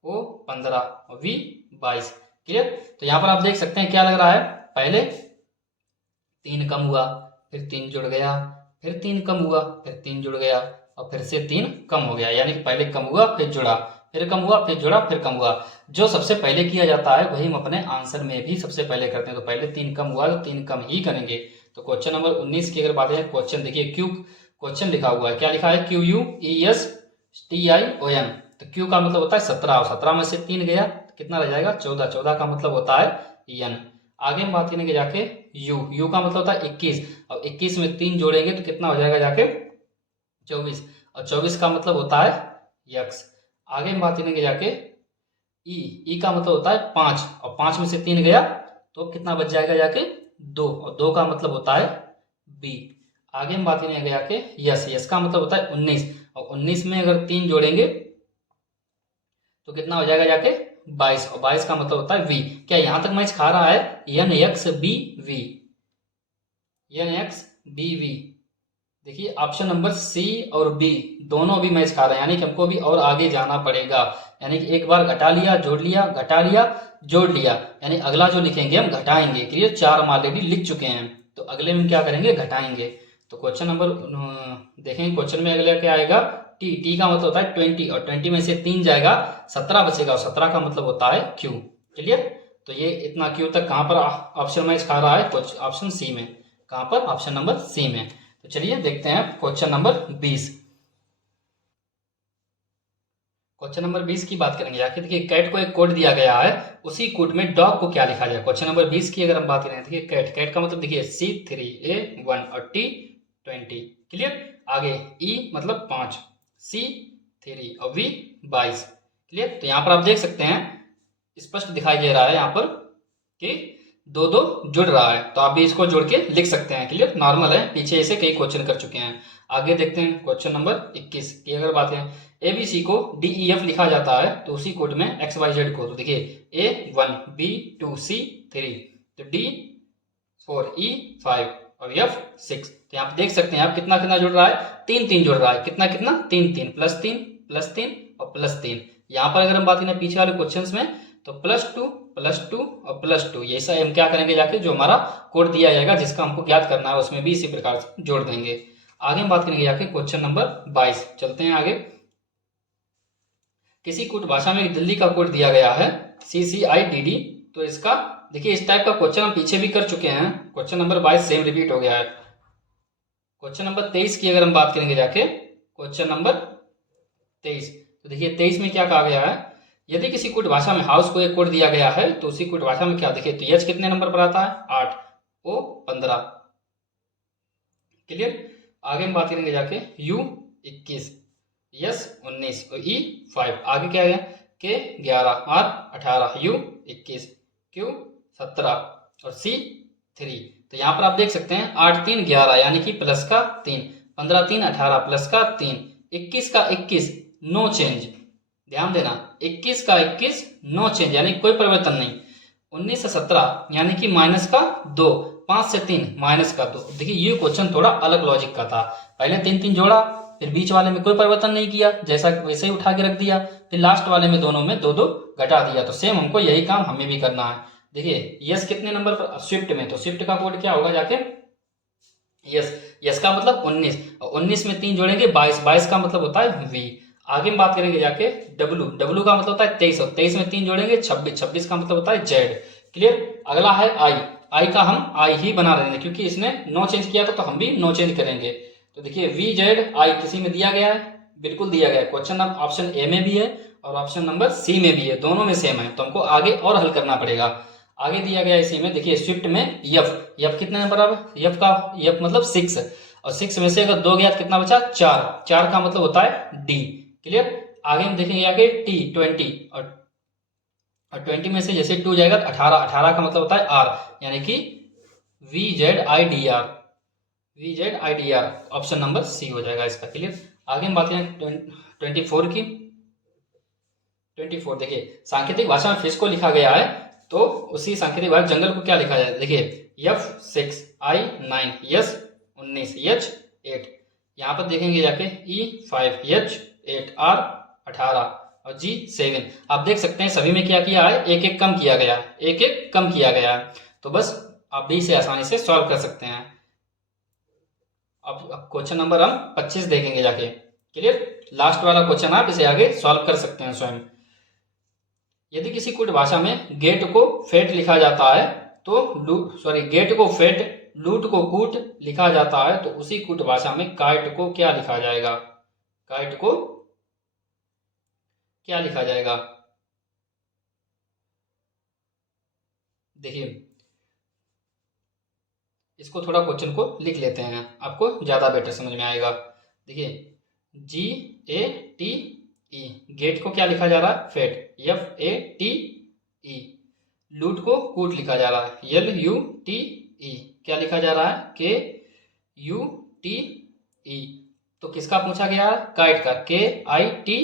O 15 और V 22। क्लियर। तो यहाँ पर आप देख सकते हैं क्या लग रहा है, पहले 3 कम हुआ फिर 3 जुड़ गया, फिर 3 कम हुआ फिर 3 जुड़ गया और फिर से 3 कम हो गया, यानी कि पहले कम हुआ फिर जुड़ा फिर कम हुआ फिर जुड़ा फिर कम हुआ। जो सबसे पहले किया जाता है वही हम अपने आंसर में भी सबसे पहले करते हैं। तो पहले 3 कम हुआ तो 3 कम ही करेंगे। तो क्वेश्चन नंबर 19 की अगर बात है, क्वेश्चन देखिए क्यू क्वेश्चन लिखा हुआ है, क्या लिखा है? QUESTION। तो क्यू का मतलब होता है 17 और 17 में से 3 गया तो कितना रह जाएगा? 14। 14 का मतलब होता है यन। आगे हम बात करेंगे जाके यू का मतलब होता है 21 और 21 में 3 जोड़ेंगे तो कितना हो जाएगा जाके 24 और 24 का मतलब होता है यक्स। आगे हम बात करेंगे जाके ई का मतलब होता है 5 और 5 में से 3 गया तो कितना बच जाएगा जाके 2 और 2 का मतलब होता है बी। आगे हम बात करेंगे जाके यस का मतलब होता है 19 और 19 में अगर 3 जोड़ेंगे तो कितना हो जाएगा जाके 22 और 22 का मतलब होता है वी। क्या यहां तक मैच खा रहा है? N X B V, N X B V. देखिए ऑप्शन नंबर सी और बी दोनों भी मैच खा रहे हैं, यानी कि हमको भी और आगे जाना पड़ेगा। यानी कि एक बार घटा लिया जोड़ लिया घटा लिया जोड़ लिया, यानी अगला जो लिखेंगे हम घटाएंगे। क्लियर। 4 हम ऑलरेडी लिख चुके हैं तो अगले में क्या करेंगे? घटाएंगे। तो क्वेश्चन नंबर देखेंगे, क्वेश्चन में अगले क्या आएगा? टी का मतलब होता है 20 और 20 में से 3 जाएगा 17 बचेगा और 17 का मतलब होता है क्यू। क्लियर। तो ये इतना क्यू तक कहां पर ऑप्शन मैच खा रहा है? ऑप्शन सी में। कहां पर? ऑप्शन नंबर सी में। तो चलिए देखते हैं क्वेश्चन नंबर 20। क्वेश्चन नंबर 20 की बात करेंगे जाके। देखिए कैट को एक कोड दिया गया है, उसी कोड में डॉग को क्या लिखा जाए? क्वेश्चन नंबर 20 की अगर हम बात करें, देखिए कैट का मतलब देखिए C3A1 और T20। क्लियर। आगे E मतलब 5 C3 और V 22। क्लियर। तो यहाँ पर आप देख सकते हैं स्पष्ट दिखाई दे रहा है यहाँ पर कि 2 2 जुड़ रहा है, तो आप भी इसको जोड़ के लिख सकते हैं। क्लियर। नॉर्मल है, पीछे इसे कई क्वेश्चन कर चुके हैं। आगे देखते हैं क्वेश्चन नंबर 21 की अगर बात है, ABC को DEF लिखा जाता है तो उसी कोड में XYZ को, तो देखिए A1 B2 C3 तो D4 E5 और F6। तो यहाँ पे देख सकते हैं आप कितना कितना जुड़ रहा है? 3 3 जुड़ रहा है। कितना कितना? 3 3 प्लस 3 प्लस 3 और प्लस 3। यहाँ पर अगर हम बात करें पीछे वाले क्वेश्चंस में तो +2 +2 और +2, ये सब हम क्या करेंगे जाके जो हमारा कोड दिया जाएगा जिसका हमको ज्ञात करना है उसमें भी इसी प्रकार से जोड़ देंगे। आगे हम बात करेंगे जाके क्वेश्चन नंबर 22। चलते हैं आगे। किसी कूट भाषा में दिल्ली का कोड दिया गया है CCIDD। तो इसका देखिए इस टाइप का क्वेश्चन हम पीछे भी कर चुके हैं। क्वेश्चन नंबर 22 सेम रिपीट हो गया है। क्वेश्चन नंबर 23 की अगर हम बात करेंगे जाके, क्वेश्चन नंबर 23, तो देखिए 23 में क्या कहा गया है, यदि किसी कूट भाषा में हाउस को एक कोड दिया गया है तो उसी कूट भाषा में क्या, देखिए तो एच कितने नंबर पर आता है 8, ओ 15। क्लियर। आगे हम बात करेंगे जाके U 21, S 19 और E 5। आगे क्या है K 11, R 18, U 21, Q 17 और C 3। तो यहाँ पर आप देख सकते हैं 8 3 11 यानी कि प्लस का 3, 15 3 18 प्लस का 3, 21 का 21 नो चेंज। ध्यान देना 21 का 21 नो चेंज यानी कोई परिवर्तन नहीं। 19 से 17 यानी कि माइनस का 2, 5 से 3 माइनस का 2। देखिए ये क्वेश्चन थोड़ा अलग लॉजिक का था। पहले 3 3 जोड़ा, फिर बीच वाले में कोई परिवर्तन नहीं किया, जैसा वैसे ही उठा के रख दिया, फिर लास्ट वाले में दोनों में 2 2 घटा दिया। तो सेम हमको यही काम हमें भी करना है। देखिए यस कितने नंबर पर, स्विफ्ट में, तो स्विफ्ट का कोड क्या होगा जाके यस। यस का मतलब 19, और 19 में 3 जोड़ेंगे 22, 22 का मतलब होता है वी। आगे हम बात करेंगे जाके डब्लू, डब्लू का मतलब होता है 23, और 23 में 3 जोड़ेंगे 26, 26 का मतलब होता है जेड। क्लियर। अगला है आई, आई का हम आई ही बना रहे हैं क्योंकि इसने नो चेंज किया था तो हम भी नो चेंज करेंगे। तो देखिए वी जेड आई किसी में दिया गया है, बिल्कुल दिया गया है। क्वेश्चन नंबर ऑप्शन ए में भी है और ऑप्शन नंबर सी में भी है, दोनों में सेम है। तो हमको आगे और हल करना पड़ेगा। आगे दिया गया इसी में, देखिए स्विफ्ट में एफ, एफ कितने नंबर अब, एफ का एफ मतलब 6, और 6 में से अगर 2 गया तो कितना बचा 4, 4 का मतलब होता है डी। क्लियर। आगे हम देखेंगे आगे टी 20, और 20 में से जैसे 2 जाएगा तो 18, 18 का मतलब होता है आर यानी कि V Z I D R, V Z I D R. Option number C हो जाएगा इसका। क्लियर। आगे हम बात करें 24 की। 24 देखिए सांकेतिक भाषा में फिश को लिखा गया है तो उसी सांकेतिक भाषा जंगल को क्या लिखा जाए, देखिए एफ 6 आई 9 एस 19 एच 8। यहाँ पर देखेंगे जाके ई 5 एच 8 आर 18 और जी 7। आप देख सकते हैं सभी में क्या किया है, एक एक कम किया गया, एक एक कम किया गया है। तो बस आप बी से आसानी से सॉल्व कर सकते हैं। अब क्वेश्चन नंबर हम 25 देखेंगे जाके। क्लियर। लास्ट वाला क्वेश्चन आप इसे आगे सॉल्व कर सकते हैं स्वयं। यदि किसी कूट भाषा में गेट को फेट लिखा जाता है तो गेट को फेट लूट को कूट लिखा जाता है तो उसी कूट भाषा में काइट को क्या लिखा जाएगा, काइट को क्या लिखा जाएगा। देखिए इसको थोड़ा क्वेश्चन को लिख लेते हैं, आपको ज्यादा बेटर समझ में आएगा। देखिए GATE, गेट को क्या लिखा जा रहा है फेट, FATE। लूट को कूट लिखा जा रहा है LUTE। क्या लिखा जा रहा है KUTE। तो किसका पूछा गया है, काइट का, KITE,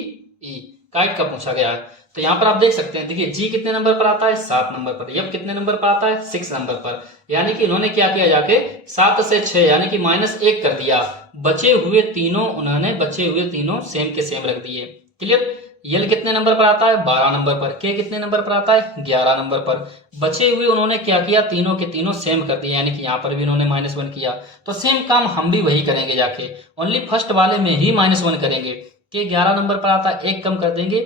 काइट का पूछा गया है। तो यहाँ पर आप देख सकते हैं, देखिए जी कितने नंबर पर आता है 7 नंबर पर, एफ कितने नंबर पर आता है 6 नंबर पर। यानी कि इन्होंने क्या किया जाके 7 से 6 यानी कि -1 कर दिया। बचे हुए तीनों सेम के सेम रख दिए। क्लियर। यल कितने नंबर पर आता है 12 नंबर पर, के कितने नंबर पर आता है 11 नंबर पर। बचे हुए उन्होंने क्या किया, तीनों के तीनों सेम कर दिए, यानी कि यहाँ पर भी उन्होंने -1 किया। तो सेम काम हम भी वही करेंगे जाके, ओनली फर्स्ट वाले में ही -1 करेंगे। के 11 नंबर पर आता है, एक कम कर देंगे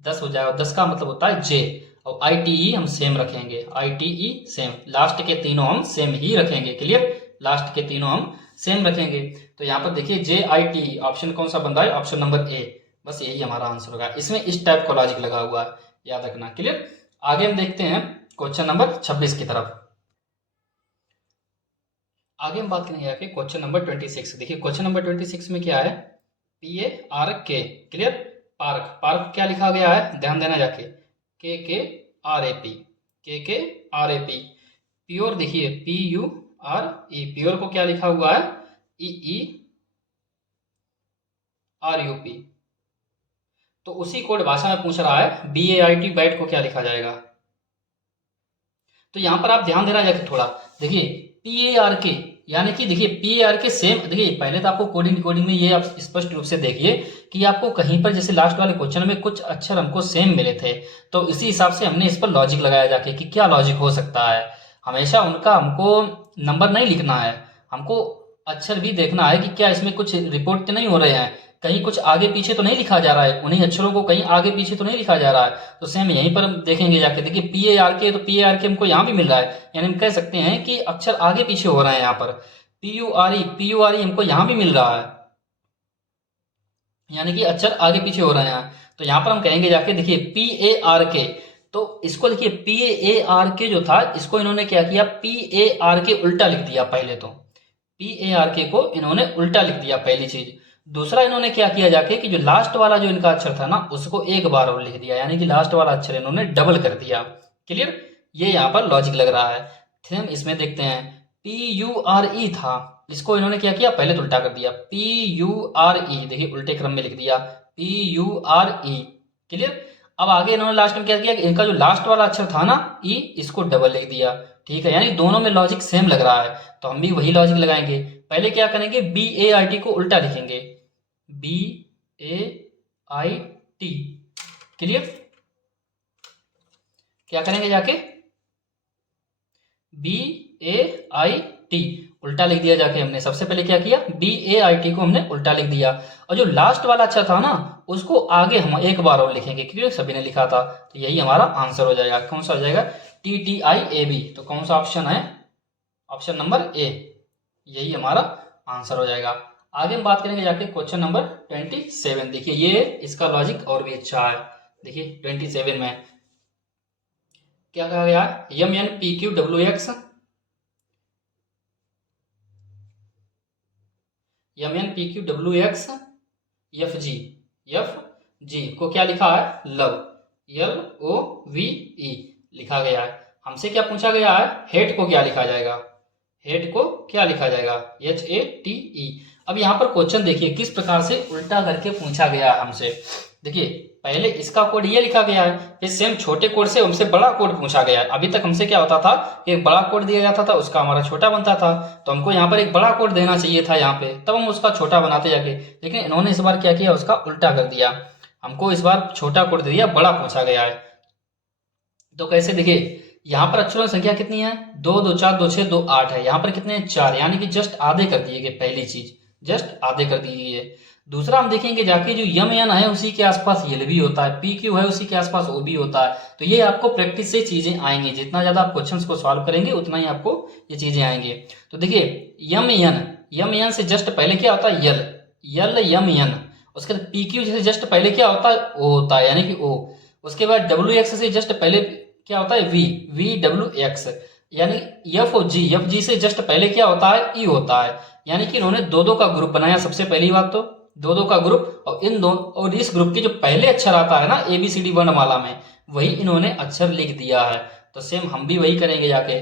10 हो जाएगा, 10 का मतलब होता है जे। और ITE हम सेम रखेंगे, ITE सेम, लास्ट के तीनों हम सेम ही रखेंगे। क्लियर। लास्ट के तीनों हम सेम रखेंगे। तो यहाँ पर देखिए JITE ऑप्शन कौन सा बन रहा है, ऑप्शन नंबर ए। बस यही हमारा आंसर होगा। इसमें इस टाइप का लॉजिक लगा हुआ है, याद रखना। क्लियर। आगे हम देखते हैं क्वेश्चन नंबर 26 की तरफ। आगे हम बात करेंगे आगे क्वेश्चन नंबर 26। देखिए क्वेश्चन नंबर 26 में क्या है, PARK। क्लियर। पार्क, पार्क क्या लिखा गया है, ध्यान देना जाके KKRAP, KKRAP। प्योर देखिए PURE, प्योर को क्या लिखा हुआ है EERUP। तो उसी कोड भाषा में पूछ रहा है BAIT, बैट को क्या लिखा जाएगा। तो यहां पर आप ध्यान देना जाके थोड़ा, देखिए PARK यानी कि देखिए PARK सेम। देखिए पहले तो आपको कोडिंग में ये आप स्पष्ट रूप से देखिए कि आपको कहीं पर जैसे लास्ट वाले क्वेश्चन में कुछ अक्षर हमको सेम मिले थे, तो इसी हिसाब से हमने इस पर लॉजिक लगाया जाके कि क्या लॉजिक हो सकता है। हमेशा उनका हमको नंबर नहीं लिखना है, हमको अक्षर भी देखना है कि क्या इसमें कुछ रिपोर्ट तो नहीं हो रहे हैं, कहीं कुछ आगे पीछे तो नहीं लिखा जा रहा है, उन्हीं अक्षरों को कहीं आगे पीछे तो नहीं लिखा जा रहा है। तो सेम यहीं पर हम देखेंगे जाके, देखिए पी ए आर के, तो पी ए आर के हमको यहाँ भी मिल रहा है, यानी हम कह सकते हैं कि अक्षर आगे पीछे हो रहे हैं यहाँ पर। पी यू आर ई हमको यहाँ भी मिल रहा है, यानी कि अक्षर आगे पीछे हो रहे हैं। तो यहाँ पर हम कहेंगे जाके, देखिए पी ए आर के, तो इसको देखिए पी ए आर के जो था, इसको इन्होंने क्या किया, पी ए आर के उल्टा लिख दिया पहले तो। पी ए आर के को इन्होंने उल्टा लिख दिया, पहली चीज। दूसरा इन्होंने क्या किया जाके कि जो लास्ट वाला जो इनका अक्षर था ना, उसको एक बार और लिख दिया, यानी कि लास्ट वाला अक्षर इन्होंने डबल कर दिया। क्लियर, ये यहाँ पर लॉजिक लग रहा है। फिर इसमें देखते हैं, पी यू आर ई था, इसको इन्होंने क्या किया, पहले तो उल्टा कर दिया, पी यू आर ई, देखिए उल्टे क्रम में लिख दिया, P U R E. Clear, अब आगे इन्होंने लास्ट में क्या किया, इनका जो लास्ट वाला अक्षर था ना ई, इसको डबल लिख दिया। ठीक है, यानी दोनों में लॉजिक सेम लग रहा है, तो हम भी वही लॉजिक लगाएंगे। पहले क्या करेंगे, बी ए आई टी को उल्टा लिखेंगे, B A I T. Clear, क्या करेंगे जाके, बी ए आई टी उल्टा लिख दिया जाके हमने। सबसे पहले क्या किया, बी ए आई टी को हमने उल्टा लिख दिया, और जो लास्ट वाला अक्षर था ना, उसको आगे हम एक बार और लिखेंगे, क्योंकि सभी ने लिखा था। तो यही हमारा आंसर हो जाएगा। कौन सा हो जाएगा, T T I A B. तो कौन सा ऑप्शन है, ऑप्शन नंबर ए, यही हमारा आंसर हो जाएगा। आगे हम बात करेंगे जाके क्वेश्चन नंबर 27। देखिए ये इसका लॉजिक और भी अच्छा है। देखिए 27 में क्या कहा गया है, M N P Q W X, M N P Q W X F G को क्या लिखा है, love, L O V E लिखा गया है। हमसे क्या पूछा गया है, हेट को क्या लिखा जाएगा, हेड को क्या लिखा जाएगा, एच ए टी ई। अब यहाँ पर क्वेश्चन देखिए किस प्रकार से उल्टा करके पूछा गया है हमसे। देखिए पहले इसका कोड ये लिखा गया है, फिर सेम छोटे कोड से हमसे बड़ा कोड पूछा गया है। अभी तक हमसे क्या होता था कि एक बड़ा कोड दिया जाता था, उसका हमारा छोटा बनता था, तो हमको यहाँ पर एक बड़ा कोड देना चाहिए था यहाँ पे, तब हम उसका छोटा बनाते जाके। लेकिन इन्होंने इस बार क्या किया, उसका उल्टा कर दिया, हमको इस बार छोटा कोड दे दिया, बड़ा पूछा गया है। तो कैसे, देखिए यहाँ पर अक्षरों की संख्या कितनी है, 2 2 4 2 6 2 8 है, यहाँ पर कितने हैं, 4, यानी कि जस्ट आधे कर दिए गए। पहली चीज जस्ट आधे कर दी गई है। दूसरा हम देखेंगे जाके, जो यम एन है उसी के आसपास यल भी होता है, पी क्यू है उसी के आसपास ओ भी होता है। तो ये आपको प्रैक्टिस से चीजें आएंगी, जितना ज्यादा आप क्वेश्चंस को सॉल्व करेंगे उतना ही आपको ये चीजें आएंगी। तो देखिए यम एन से जस्ट पहले क्या होता है, यल, यल यम एन। उसके बाद पी क्यू से जस्ट पहले क्या होता है, ओ होता है, यानी कि ओ। उसके बाद डब्ल्यू एक्स से जस्ट पहले क्या होता है, वी डब्ल्यू एक्स, यानी एफ जी से जस्ट पहले क्या होता है, ई होता है। यानी कि इन्होंने दो दो का ग्रुप बनाया, सबसे पहली बात तो दो दो का ग्रुप, और इन दोनों और इस ग्रुप के जो पहले अक्षर आता है ना ए बी सी डी वर्णमाला में, वही इन्होंने अक्षर लिख दिया है। तो सेम हम भी वही करेंगे जाके।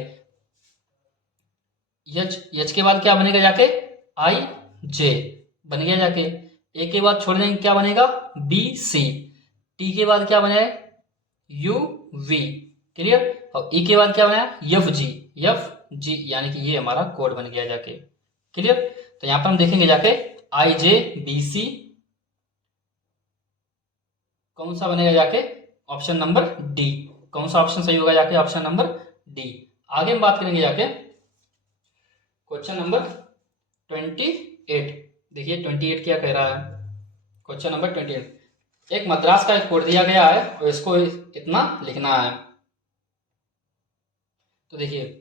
एच के बाद क्या बनेगा जाके, आई जे बन गया जाके। ए के बाद छोड़ देंगे, क्या बनेगा, बी सी। टी के बाद क्या बनेगा, यू वी। क्लियर, और ई के बाद क्या बनाया, एफ जी, यानी कि ये हमारा कोड बन गया जाके। क्लियर, तो यहां पर हम देखेंगे जाके आई जे बी सी, कौन सा बनेगा जाके, ऑप्शन नंबर डी। कौन सा ऑप्शन सही होगा जाके, ऑप्शन नंबर डी। आगे हम बात करेंगे जाके क्वेश्चन नंबर 28। देखिए 28 क्या कह रहा है, क्वेश्चन नंबर 28। एक मद्रास का एक कोड दिया गया है और इसको इतना लिखना है। तो देखिए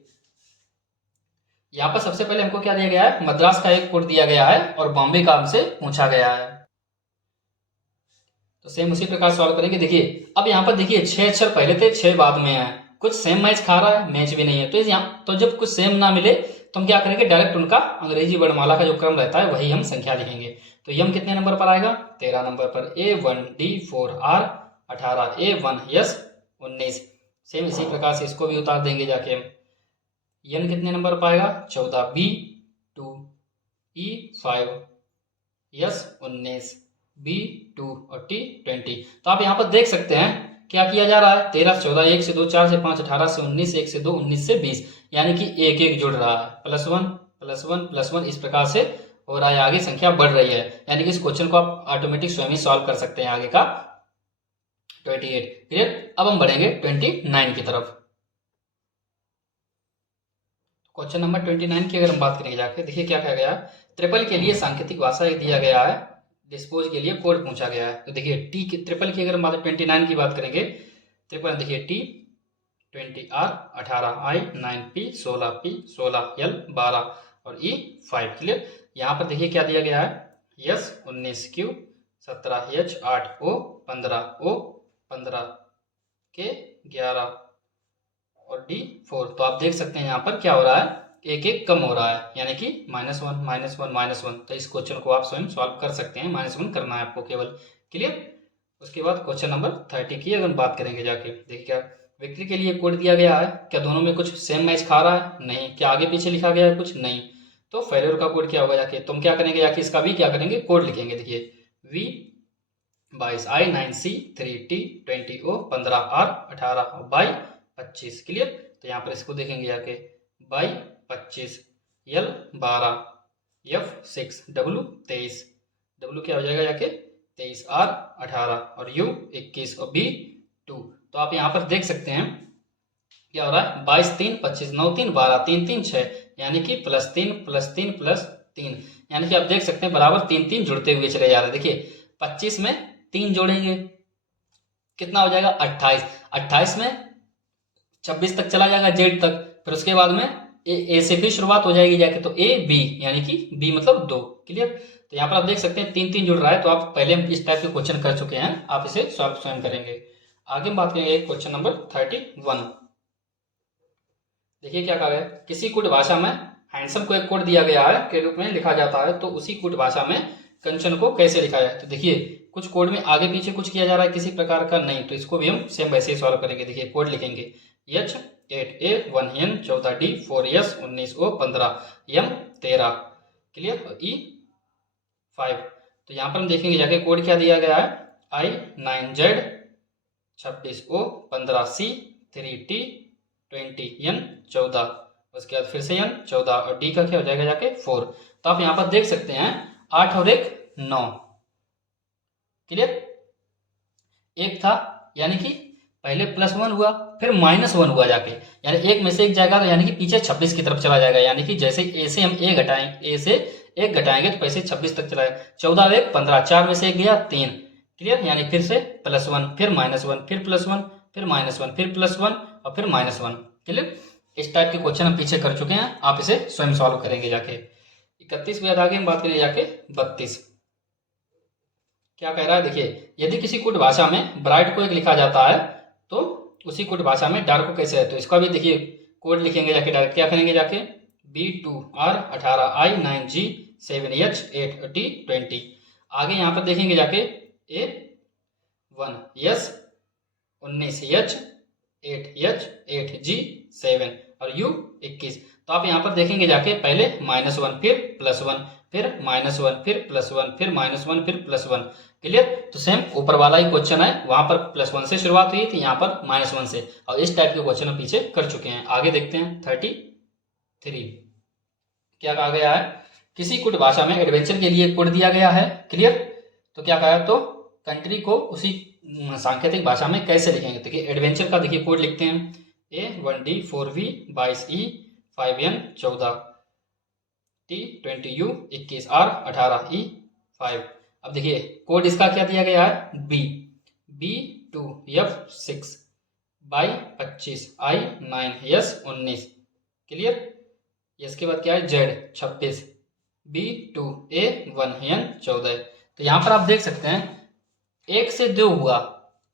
यहाँ पर सबसे पहले हमको क्या दिया गया है, मद्रास का एक कोड दिया गया है और बॉम्बे का हमसे पूछा गया है। तो सेम उसी प्रकार सॉल्व करेंगे। देखिए अब यहाँ पर देखिए 6 अक्षर पहले थे, 6 बाद में है, कुछ सेम मैच खा रहा है, मैच भी नहीं है। तो यहाँ तो जब कुछ सेम ना मिले तो हम क्या करेंगे, डायरेक्ट उनका अंग्रेजी वर्णमाला का जो क्रम रहता है वही हम संख्या लिखेंगे। तो यम कितने नंबर पर आएगा, 13 नंबर पर, A1 D4 R 18, A1 S 19। Same इसी प्रकार से इसको भी उतार देंगे जाके। एन कितने नंबर पर आएगा, 14, B2 E5 S 19 B2 और T20। तो आप यहाँ पर देख सकते हैं क्या किया जा रहा है, 13 14, 1 से 2, 4 से 5, 18 से 19, 1 से 2, 19 से 20, यानी कि एक एक जुड़ रहा है, +1 +1 +1, इस प्रकार से हो रहा है, आगे संख्या बढ़ रही है। यानी कि इस क्वेश्चन को आप ऑटोमेटिक स्वयं ही सॉल्व कर सकते हैं आगे का। 28 क्लियर। अब हम बढ़ेंगे 29 की तरफ। क्वेश्चन नंबर 29 की अगर हम बात करेंगे जाके, देखिए क्या कहा गया। ट्रिपल के लिए सांकेतिक भाषा दिया गया है, डिस्पोज के लिए कोड पूछा गया है। तो देखिए टी की ट्रिपल की अगर हम 29 की बात करेंगे, ट्रिपल देखिए T 20R 18I 9P 16P 16L 12 और E 5। क्लियर। यहाँ पर देखिए क्या दिया गया है, S 19Q 17H 8O 15O 15K 11 और D 4। तो आप देख सकते हैं यहाँ पर क्या हो रहा है, एक एक कम हो रहा है, यानी कि -1 -1 -1। तो इस क्वेश्चन को आप स्वयं सॉल्व कर सकते हैं, -1 करना है आपको केवल। क्लियर। उसके बाद क्वेश्चन नंबर 30 की अगर हम बात करेंगे जाके, देखिए क्या विक्ट्री के लिए कोड दिया गया है, क्या दोनों में कुछ सेम मैच खा रहा है, नहीं। क्या आगे पीछे लिखा गया है, कुछ नहीं। तो फेलियर का कोड क्या होगा जाके, तुम क्या करेंगे जाके, इसका भी क्या करेंगे, कोड लिखेंगे। देखिए V 22I 9C 3T 20O 15R 18 Y 25। Clear. तो यहाँ पर इसको देखेंगे जाके, by 25 L 12 F 6 W 23 W क्या हो जाएगा जाके 23 R 18 और U 21 और B 2। तो आप यहाँ पर देख सकते हैं क्या हो रहा है, 22 3 25 9 3 12 3 3 6, यानी कि +3 +3 +3, यानी कि आप देख सकते हैं बराबर 3 3 जुड़ते हुए चले जा रहे हैं। देखिए 25 में 3 जोड़ेंगे कितना हो जाएगा 28, 28 में 26 तक चला जाएगा जेड तक, फिर उसके बाद में ए से फिर शुरुआत हो जाएगी जाके, तो ए बी यानी कि बी मतलब 2। क्लियर। तो यहाँ पर आप देख सकते हैं 3 3 जुड़ रहा है। तो आप पहले हम इस टाइप के क्वेश्चन कर चुके हैं, आप इसे सॉल्व स्वयं करेंगे। आगे हम बात करेंगे क्वेश्चन नंबर 31। देखिए क्या कहा गया, किसी कुट भाषा में हैंडसम को एक कोड दिया गया है के रूप में लिखा जाता है, तो उसी कुट भाषा में कंचन को कैसे लिखा जाए। तो देखिए कुछ कोड में आगे पीछे कुछ किया जा रहा है किसी प्रकार का, नहीं। तो इसको भी हम सेम वैसे ही सॉल्व करेंगे। देखिए कोड लिखेंगे H 8A 1N 14D 4S 19O 15M 13। Clear. E 5। तो यहाँ पर हम देखेंगे जाके कोड क्या दिया गया है, I 9Z 26O 15C 3T 20N 14, उसके बाद फिर से N 14 और D का क्या हो जाएगा जाके 4। तो आप यहाँ पर देख सकते हैं 8 और 1 9। क्लियर। एक था यानी कि पहले +1 हुआ फिर -1 हुआ जाके, यानी एक में से एक जाएगा, तो यानी कि पीछे 26 की तरफ चला जाएगा, यानी कि जैसे ए से हम ए घटाएंगे, ए से 1 घटाएंगे तो पैसे 26 तक चला जाएगा। 14 और 1 15, 4 में से 1 गया 3। क्लियर। यानी फिर से +1 फिर -1 फिर +1 फिर -1 फिर +1 और फिर -1। क्लियर। इस टाइप के क्वेश्चन हम पीछे कर चुके हैं, आप इसे स्वयं सॉल्व करेंगे जाके। 31 के बाद आगे हम बात करेंगे जाके 32। क्या कह रहा है, देखिए यदि किसी कुट भाषा में ब्राइट को एक लिखा जाता है, तो उसी कुट भाषा में डार्क को कैसे है। तो इसका भी देखिए कोड लिखेंगे जाके, डायरेक्ट क्या करेंगे जाके, B2R 18I 9G 7H 8T 20। आगे यहाँ पर देखेंगे जाके A1S 19H 8H 8G 7 और U 21। तो आप यहाँ पर देखेंगे जाके पहले -1 फिर +1 फिर -1 फिर +1 फिर -1 फिर +1। क्लियर। तो सेम ऊपर वाला ही क्वेश्चन है, वहां पर +1 से शुरुआत हुई थी, यहाँ पर -1 से, और इस टाइप के क्वेश्चन हम पीछे कर चुके हैं। आगे देखते हैं 33। क्या कहा गया है, किसी कुट भाषा में एडवेंचर के लिए कोड दिया गया है। क्लियर। तो क्या कहा है, तो कंट्री को उसी सांकेतिक भाषा में कैसे लिखेंगे। देखिए एडवेंचर का देखिए कोड लिखते हैं A1D 4V 22E 5N 14 T 20U 21R 18E 5। अब देखिए कोड इसका क्या दिया गया है, B2F 6 by 25 I 9S 19। Clear. इसके बाद क्या है, Z 26 B2A 1N 14। तो यहाँ पर आप देख सकते हैं 1 से 2 हुआ,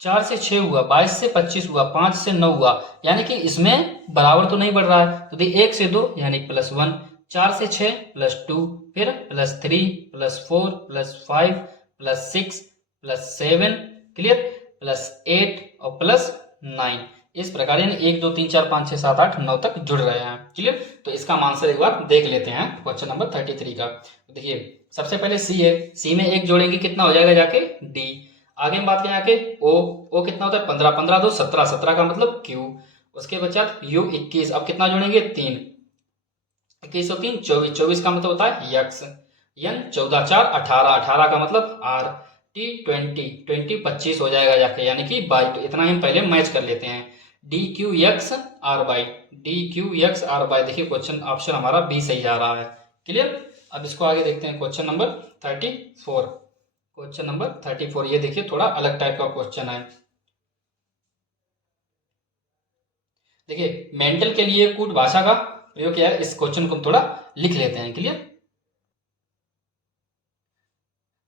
4 से 6 हुआ, 22 से 25 हुआ, 5 से 9 हुआ, यानी कि इसमें बराबर तो नहीं बढ़ रहा है। तो देखिए 1 से 2 यानी +1, 4 से 6 +2, फिर +3 +4 +5 +6 +7। क्लियर। +8 और +9। इस प्रकार यानी 1 2 3 4 5 6 7 8 9 तक जुड़ रहे हैं। क्लियर। तो इसका आंसर एक बार देख लेते हैं क्वेश्चन नंबर 33 का। देखिए सबसे पहले सी है, सी में 1 जोड़ेंगे कितना हो जाएगा जाके D। आगे हम बात करें आके ओ कितना होता है 15, 15 2 17, 17 का मतलब Q। उसके पश्चात U 21, अब कितना जोड़ेंगे 3, 21 और 3 24, 24 का मतलब होता है X। N 14 4 18, 18 का मतलब R। T 20, 20 25 हो जाएगा जाके, यानी कि बाई। तो इतना हम पहले मैच कर लेते हैं, DQX R बाई DQXR/Y। देखिए क्वेश्चन ऑप्शन हमारा बी सही आ रहा है। क्लियर। अब इसको आगे देखते हैं, क्वेश्चन नंबर 34। क्वेश्चन नंबर 34, ये देखिए थोड़ा अलग टाइप का क्वेश्चन है। देखिए मेंटल के लिए कूट भाषा का प्रयोग किया है, इस क्वेश्चन को हम थोड़ा लिख लेते हैं। क्लियर।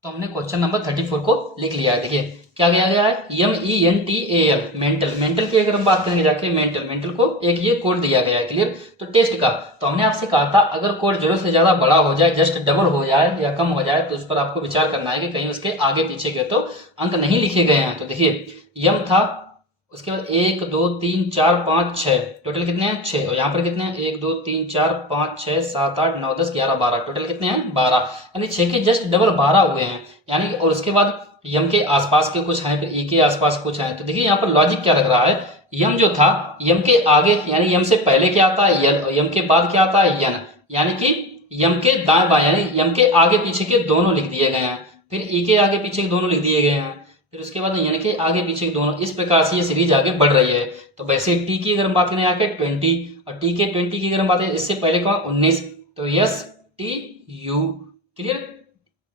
तो हमने क्वेश्चन नंबर 34 को लिख लिया है। देखिए क्या किया गया है, MENTAL, मेंटल। मेंटल की अगर हम बात करेंगे जाके, मेंटल को एक ये कोड दिया गया है। क्लियर। तो टेस्ट का, तो हमने आपसे कहा था अगर कोड जरूरत से ज्यादा बड़ा हो जाए, जस्ट डबल हो जाए या कम हो जाए, तो उस पर आपको विचार करना है कि कहीं उसके आगे पीछे के तो अंक नहीं लिखे गए हैं। तो देखिए यम था, उसके बाद 1 2 3 4 5 6, टोटल कितने हैं 6। और यहाँ पर कितने हैं 1 2 3 4 5 6 7 8 9 10 11 12, टोटल कितने हैं 12। यानी 6 के जस्ट डबल 12 हुए हैं यानी। और उसके बाद यम के आसपास के कुछ हैं, फिर ई के आसपास कुछ हैं। तो देखिए यहाँ पर लॉजिक क्या लग रहा है, यम जो था, यम के आगे यानी यम से पहले क्या आता है यल, और यम के बाद क्या आता है यन। यानी कि यम के दाएं बाएं यानी यम के आगे पीछे के दोनों लिख दिए गए हैं, फिर ई के आगे पीछे के दोनों लिख दिए गए हैं, फिर उसके बाद यन के आगे पीछे के दोनों। इस प्रकार से ये सीरीज आगे बढ़ रही है। तो वैसे टी की अगर हम बात करें आके 20, और टी के 20 की अगर हम बात करें इससे पहले कौन 19, तो यस टी यू। क्लियर।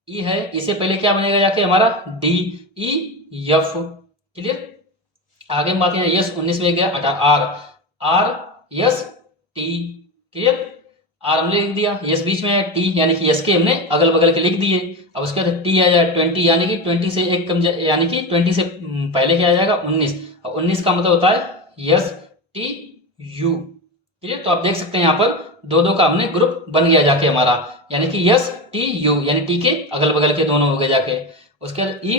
ई है, इससे पहले क्या बनेगा जाके हमारा डी ई एफ। क्लियर। आगे हम बात करें यस 19 में गया 18 R, R S T. Clear. R हमने लिख दिया, यस बीच में है, टी यानी कि यस के हमने अगल बगल के लिख दिए। अब उसके बाद टी आ जाए 20, यानी कि 20 से एक कम, यानी कि 20 से पहले क्या आ जाएगा 19, और 19 का मतलब होता है यस टी यू। क्लियर। तो आप देख सकते हैं यहाँ पर दो दो का हमने ग्रुप बन गया जाके हमारा, यानी कि यस टी यू, यानी टी के अगल बगल के दोनों हो गए जाके। उसके बाद ई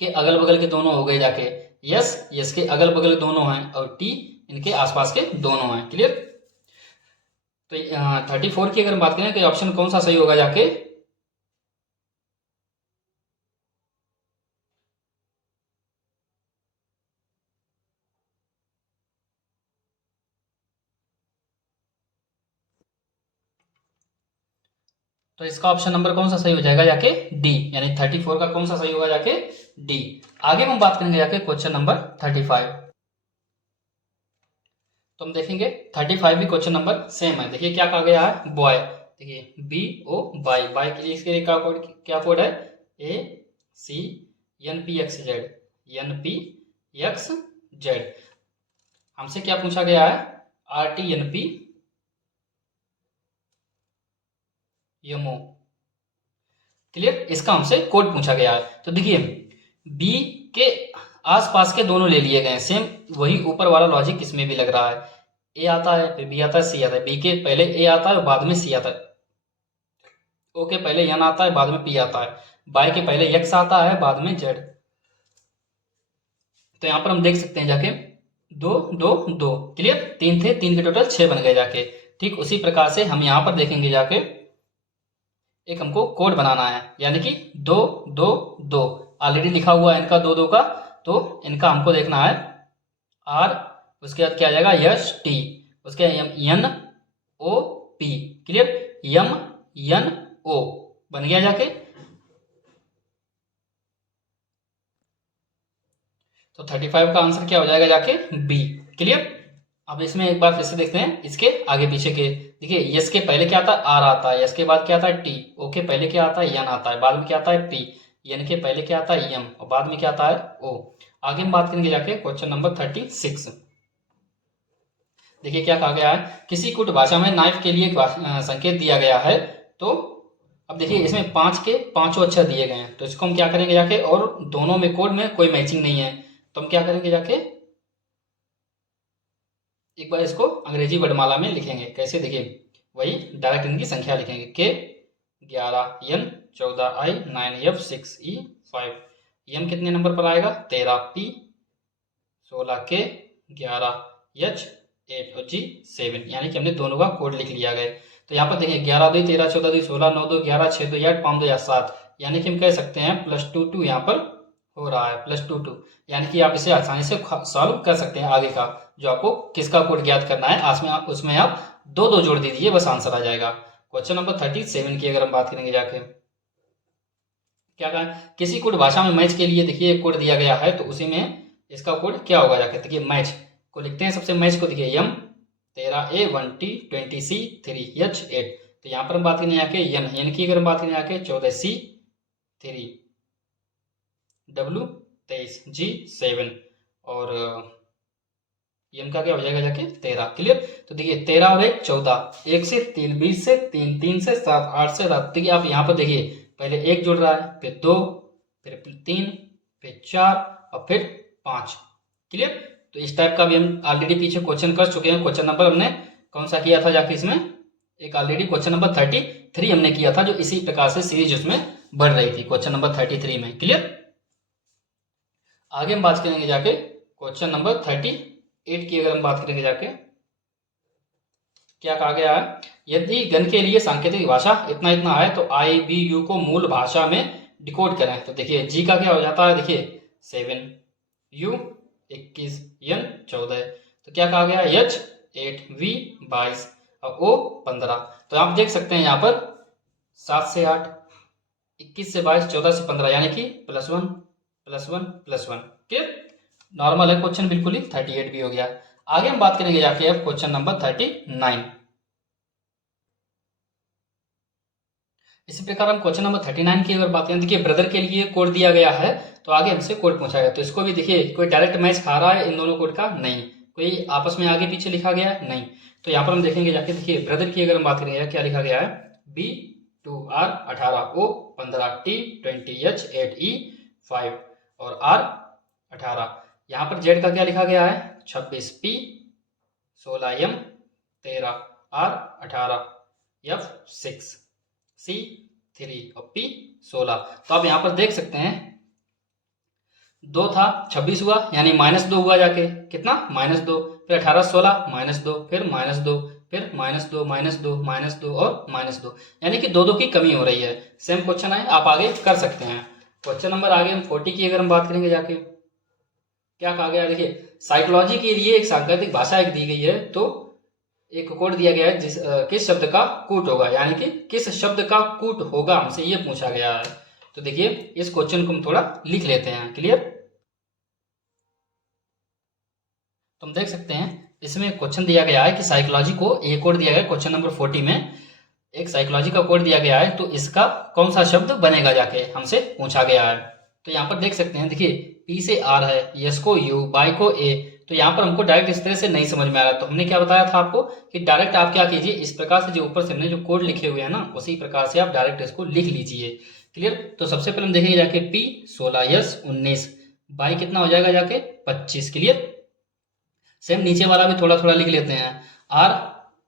के अगल बगल के दोनों हो गए जाके, यस यस के अगल बगल दोनों हैं, और टी इनके आसपास के दोनों हैं। क्लियर। तो 34 की अगर हम बात करें कि ऑप्शन कौन सा सही होगा जाके, तो इसका ऑप्शन नंबर कौन सा सही हो जाएगा जाके डी, यानी 34 का कौन सा सही होगा जाके डी। आगे हम बात करेंगे जाके क्वेश्चन नंबर 35। तो हम देखेंगे 35 भी क्वेश्चन नंबर सेम है। देखिए क्या कहा गया है, बॉय। देखिए BO बाय के लिए इसके लिए क्या कोड है, ACNPXZ। हमसे क्या पूछा गया है, RTNP यमो। क्लियर। इसका हमसे कोड पूछा गया है। तो देखिए बी के आसपास के दोनों ले लिए गए, सेम वही ऊपर वाला लॉजिक इसमें भी लग रहा है। ए आता है, फिर बी आता है, सी आता है। बी के पहले ए आता है और बाद में सी आता है। ओ के पहले एन आता है, बाद में पी आता है। बाय के पहले एक्स आता है, बाद में जेड। तो यहां पर हम देख सकते हैं जाके 2 2 2। क्लियर। 3 थे, 3 के टोटल 6 बन गए जाके। ठीक उसी प्रकार से हम यहां पर देखेंगे जाके, एक हमको कोड बनाना है, यानी कि 2 2 2 ऑलरेडी लिखा हुआ है इनका 2 2 का। तो इनका हमको देखना है आर, उसके बाद क्या आ जाएगा यस टी, उसके N O P. Clear. M N O बन गया जाके। तो 35 का आंसर क्या हो जाएगा जाके बी। क्लियर। अब इसमें एक बार फिर से देखते हैं इसके आगे पीछे के। देखिए यस के पहले क्या आता है आर आता है, यस के बाद क्या आता है टी, ओ के पहले क्या आता है एन आता है, बाद में क्या आता है पी, एन के पहले क्या आता है एम, और बाद में क्या आता है ओ। आगे हम बात करेंगे जाके क्वेश्चन नंबर 36। देखिए क्या कहा गया है, किसी कुट भाषा में नाइफ के लिए संकेत दिया गया है। तो अब देखिए इसमें 5 के पांचों अक्षर दिए गए हैं, तो इसको हम क्या करेंगे जाके, और दोनों में कोड में कोई मैचिंग नहीं है, तो हम क्या करेंगे जाके एक बार इसको अंग्रेजी वर्णमाला में लिखेंगे। कैसे, देखिए वही डायरेक्ट इनकी संख्या लिखेंगे, के 11, एन 14, आई 9, एफ 6, ई 5, एम कितने नंबर पर आएगा 13, पी 16, के 11, एच 8 और जी 7। यानी कि हमने दोनों का कोड लिख लिया गया। तो यहाँ पर देखिए 11 2 13 14 2 16 9 2 11 6 2 8 5 2 7, यानी कि हम कह सकते हैं +2 यहाँ पर हो रहा है, +2 यानी कि आप इसे आसानी से सॉल्व कर सकते हैं। आगे का जो आपको किसका कोड ज्ञात करना है उसमें आप 2 2 जोड़ दीजिए, बस आंसर आ जाएगा। क्वेश्चन नंबर 37 की अगर हम बात करेंगे जाके, क्या कहा, किसी कोड भाषा में मैच के लिए देखिए कोड दिया गया है, तो उसी में इसका कोड क्या होगा जाके, देखिए मैच को लिखते हैं सबसे मैच को, देखिए M 13A 1T 20C 3H 8। तो यहाँ पर हम बात करेंगे यहाँ के N की, अगर हम बात करें यहाँ के 14C 3 W 23 G 7 और M का क्या हो जाएगा जाके 13। क्लियर। तो देखिए 13 और 1 14, 1 से 3 20 से 3 3 से 7 8 से 7। देखिए आप यहाँ पर देखिए पहले 1 जुड़ रहा है, फिर 2, फिर 3, फिर 4 और फिर 5। क्लियर। तो इस टाइप का भी हम ऑलरेडी पीछे क्वेश्चन कर चुके हैं। क्वेश्चन नंबर हमने कौन सा किया था जाके, इसमें एक ऑलरेडी क्वेश्चन नंबर 33 हमने किया था, जो इसी प्रकार से सीरीज उसमें बढ़ रही थी क्वेश्चन नंबर 33 में। क्लियर। आगे हम बात करेंगे जाके क्वेश्चन नंबर 38 की, अगर हम बात करेंगे जाके क्या कहा गया है, यदि घन के लिए सांकेतिक भाषा इतना इतना है तो IBU को मूल भाषा में डिकोड करें। तो देखिए G का क्या हो जाता है, देखिए 7, U 21, N 14। तो क्या कहा गया, H 8, V 22 और O 15। तो आप देख सकते हैं यहाँ पर 7 से 8, 21 से 22, 14 से 15, यानी कि +1 +1 +1। ठीक, नॉर्मल है क्वेश्चन बिल्कुल ही। 38 भी हो गया। आगे हम बात करेंगे जाके अब क्वेश्चन नंबर 39। इसी प्रकार हम क्वेश्चन नंबर 39 की अगर बात करें, देखिए ब्रदर के लिए कोड दिया गया है, तो आगे हमसे कोड पूछा गया। तो इसको भी देखिए कोई डायरेक्ट मैच खा रहा है इन दोनों कोड का, नहीं। कोई आपस में आगे पीछे लिखा गया है, नहीं। तो यहाँ पर हम देखेंगे जाके, देखिए ब्रदर की अगर हम बात करेंगे क्या लिखा गया है, B2R 18, O 15, T 20, H 8, E 5 और R 18। यहाँ पर Z का क्या लिखा गया है, 26, P 16, M 13, R 18, F 6, C 3 और P 16। तो आप यहाँ पर देख सकते हैं 2 था 26 हुआ, यानी -2 हुआ जाके, कितना -2, फिर 18 16 -2, फिर -2, फिर -2 -2 -2 और -2, यानी कि 2 2 की कमी हो रही है। सेम क्वेश्चन है, आप आगे कर सकते हैं। क्वेश्चन नंबर आगे हम 40 की अगर हम बात करेंगे जाके, क्या कहा गया, देखिए साइकोलॉजी के लिए एक सांकेतिक भाषा एक दी गई है, तो एक कोड दिया गया है जिस किस शब्द का कूट होगा, यानी कि किस शब्द का कूट होगा, हमसे ये पूछा गया है। तो देखिए इस क्वेश्चन को हम थोड़ा लिख लेते हैं। क्लियर। तो हम देख सकते हैं इसमें क्वेश्चन दिया गया है कि साइकोलॉजी को एक कोड दिया गया है क्वेश्चन नंबर 40 में, एक साइकोलॉजी का कोड दिया गया है, तो इसका कौन सा शब्द बनेगा जाके हमसे पूछा गया है। तो यहाँ पर देख सकते हैं, देखिए P से R है, S को U, Y को A। तो यहाँ पर हमको डायरेक्ट इस तरह से नहीं समझ में आ रहा, तो हमने क्या बताया था आपको कि डायरेक्ट आप क्या कीजिए, इस प्रकार से जो ऊपर से हमने जो कोड लिखे हुए हैं ना, उसी प्रकार से आप डायरेक्ट इसको लिख लीजिए। क्लियर। तो सबसे पहले हम देखेंगे जाके P 16, S 19, Y कितना हो जाएगा जाके 25। क्लियर। सेम नीचे वाला भी थोड़ा थोड़ा लिख लेते हैं, R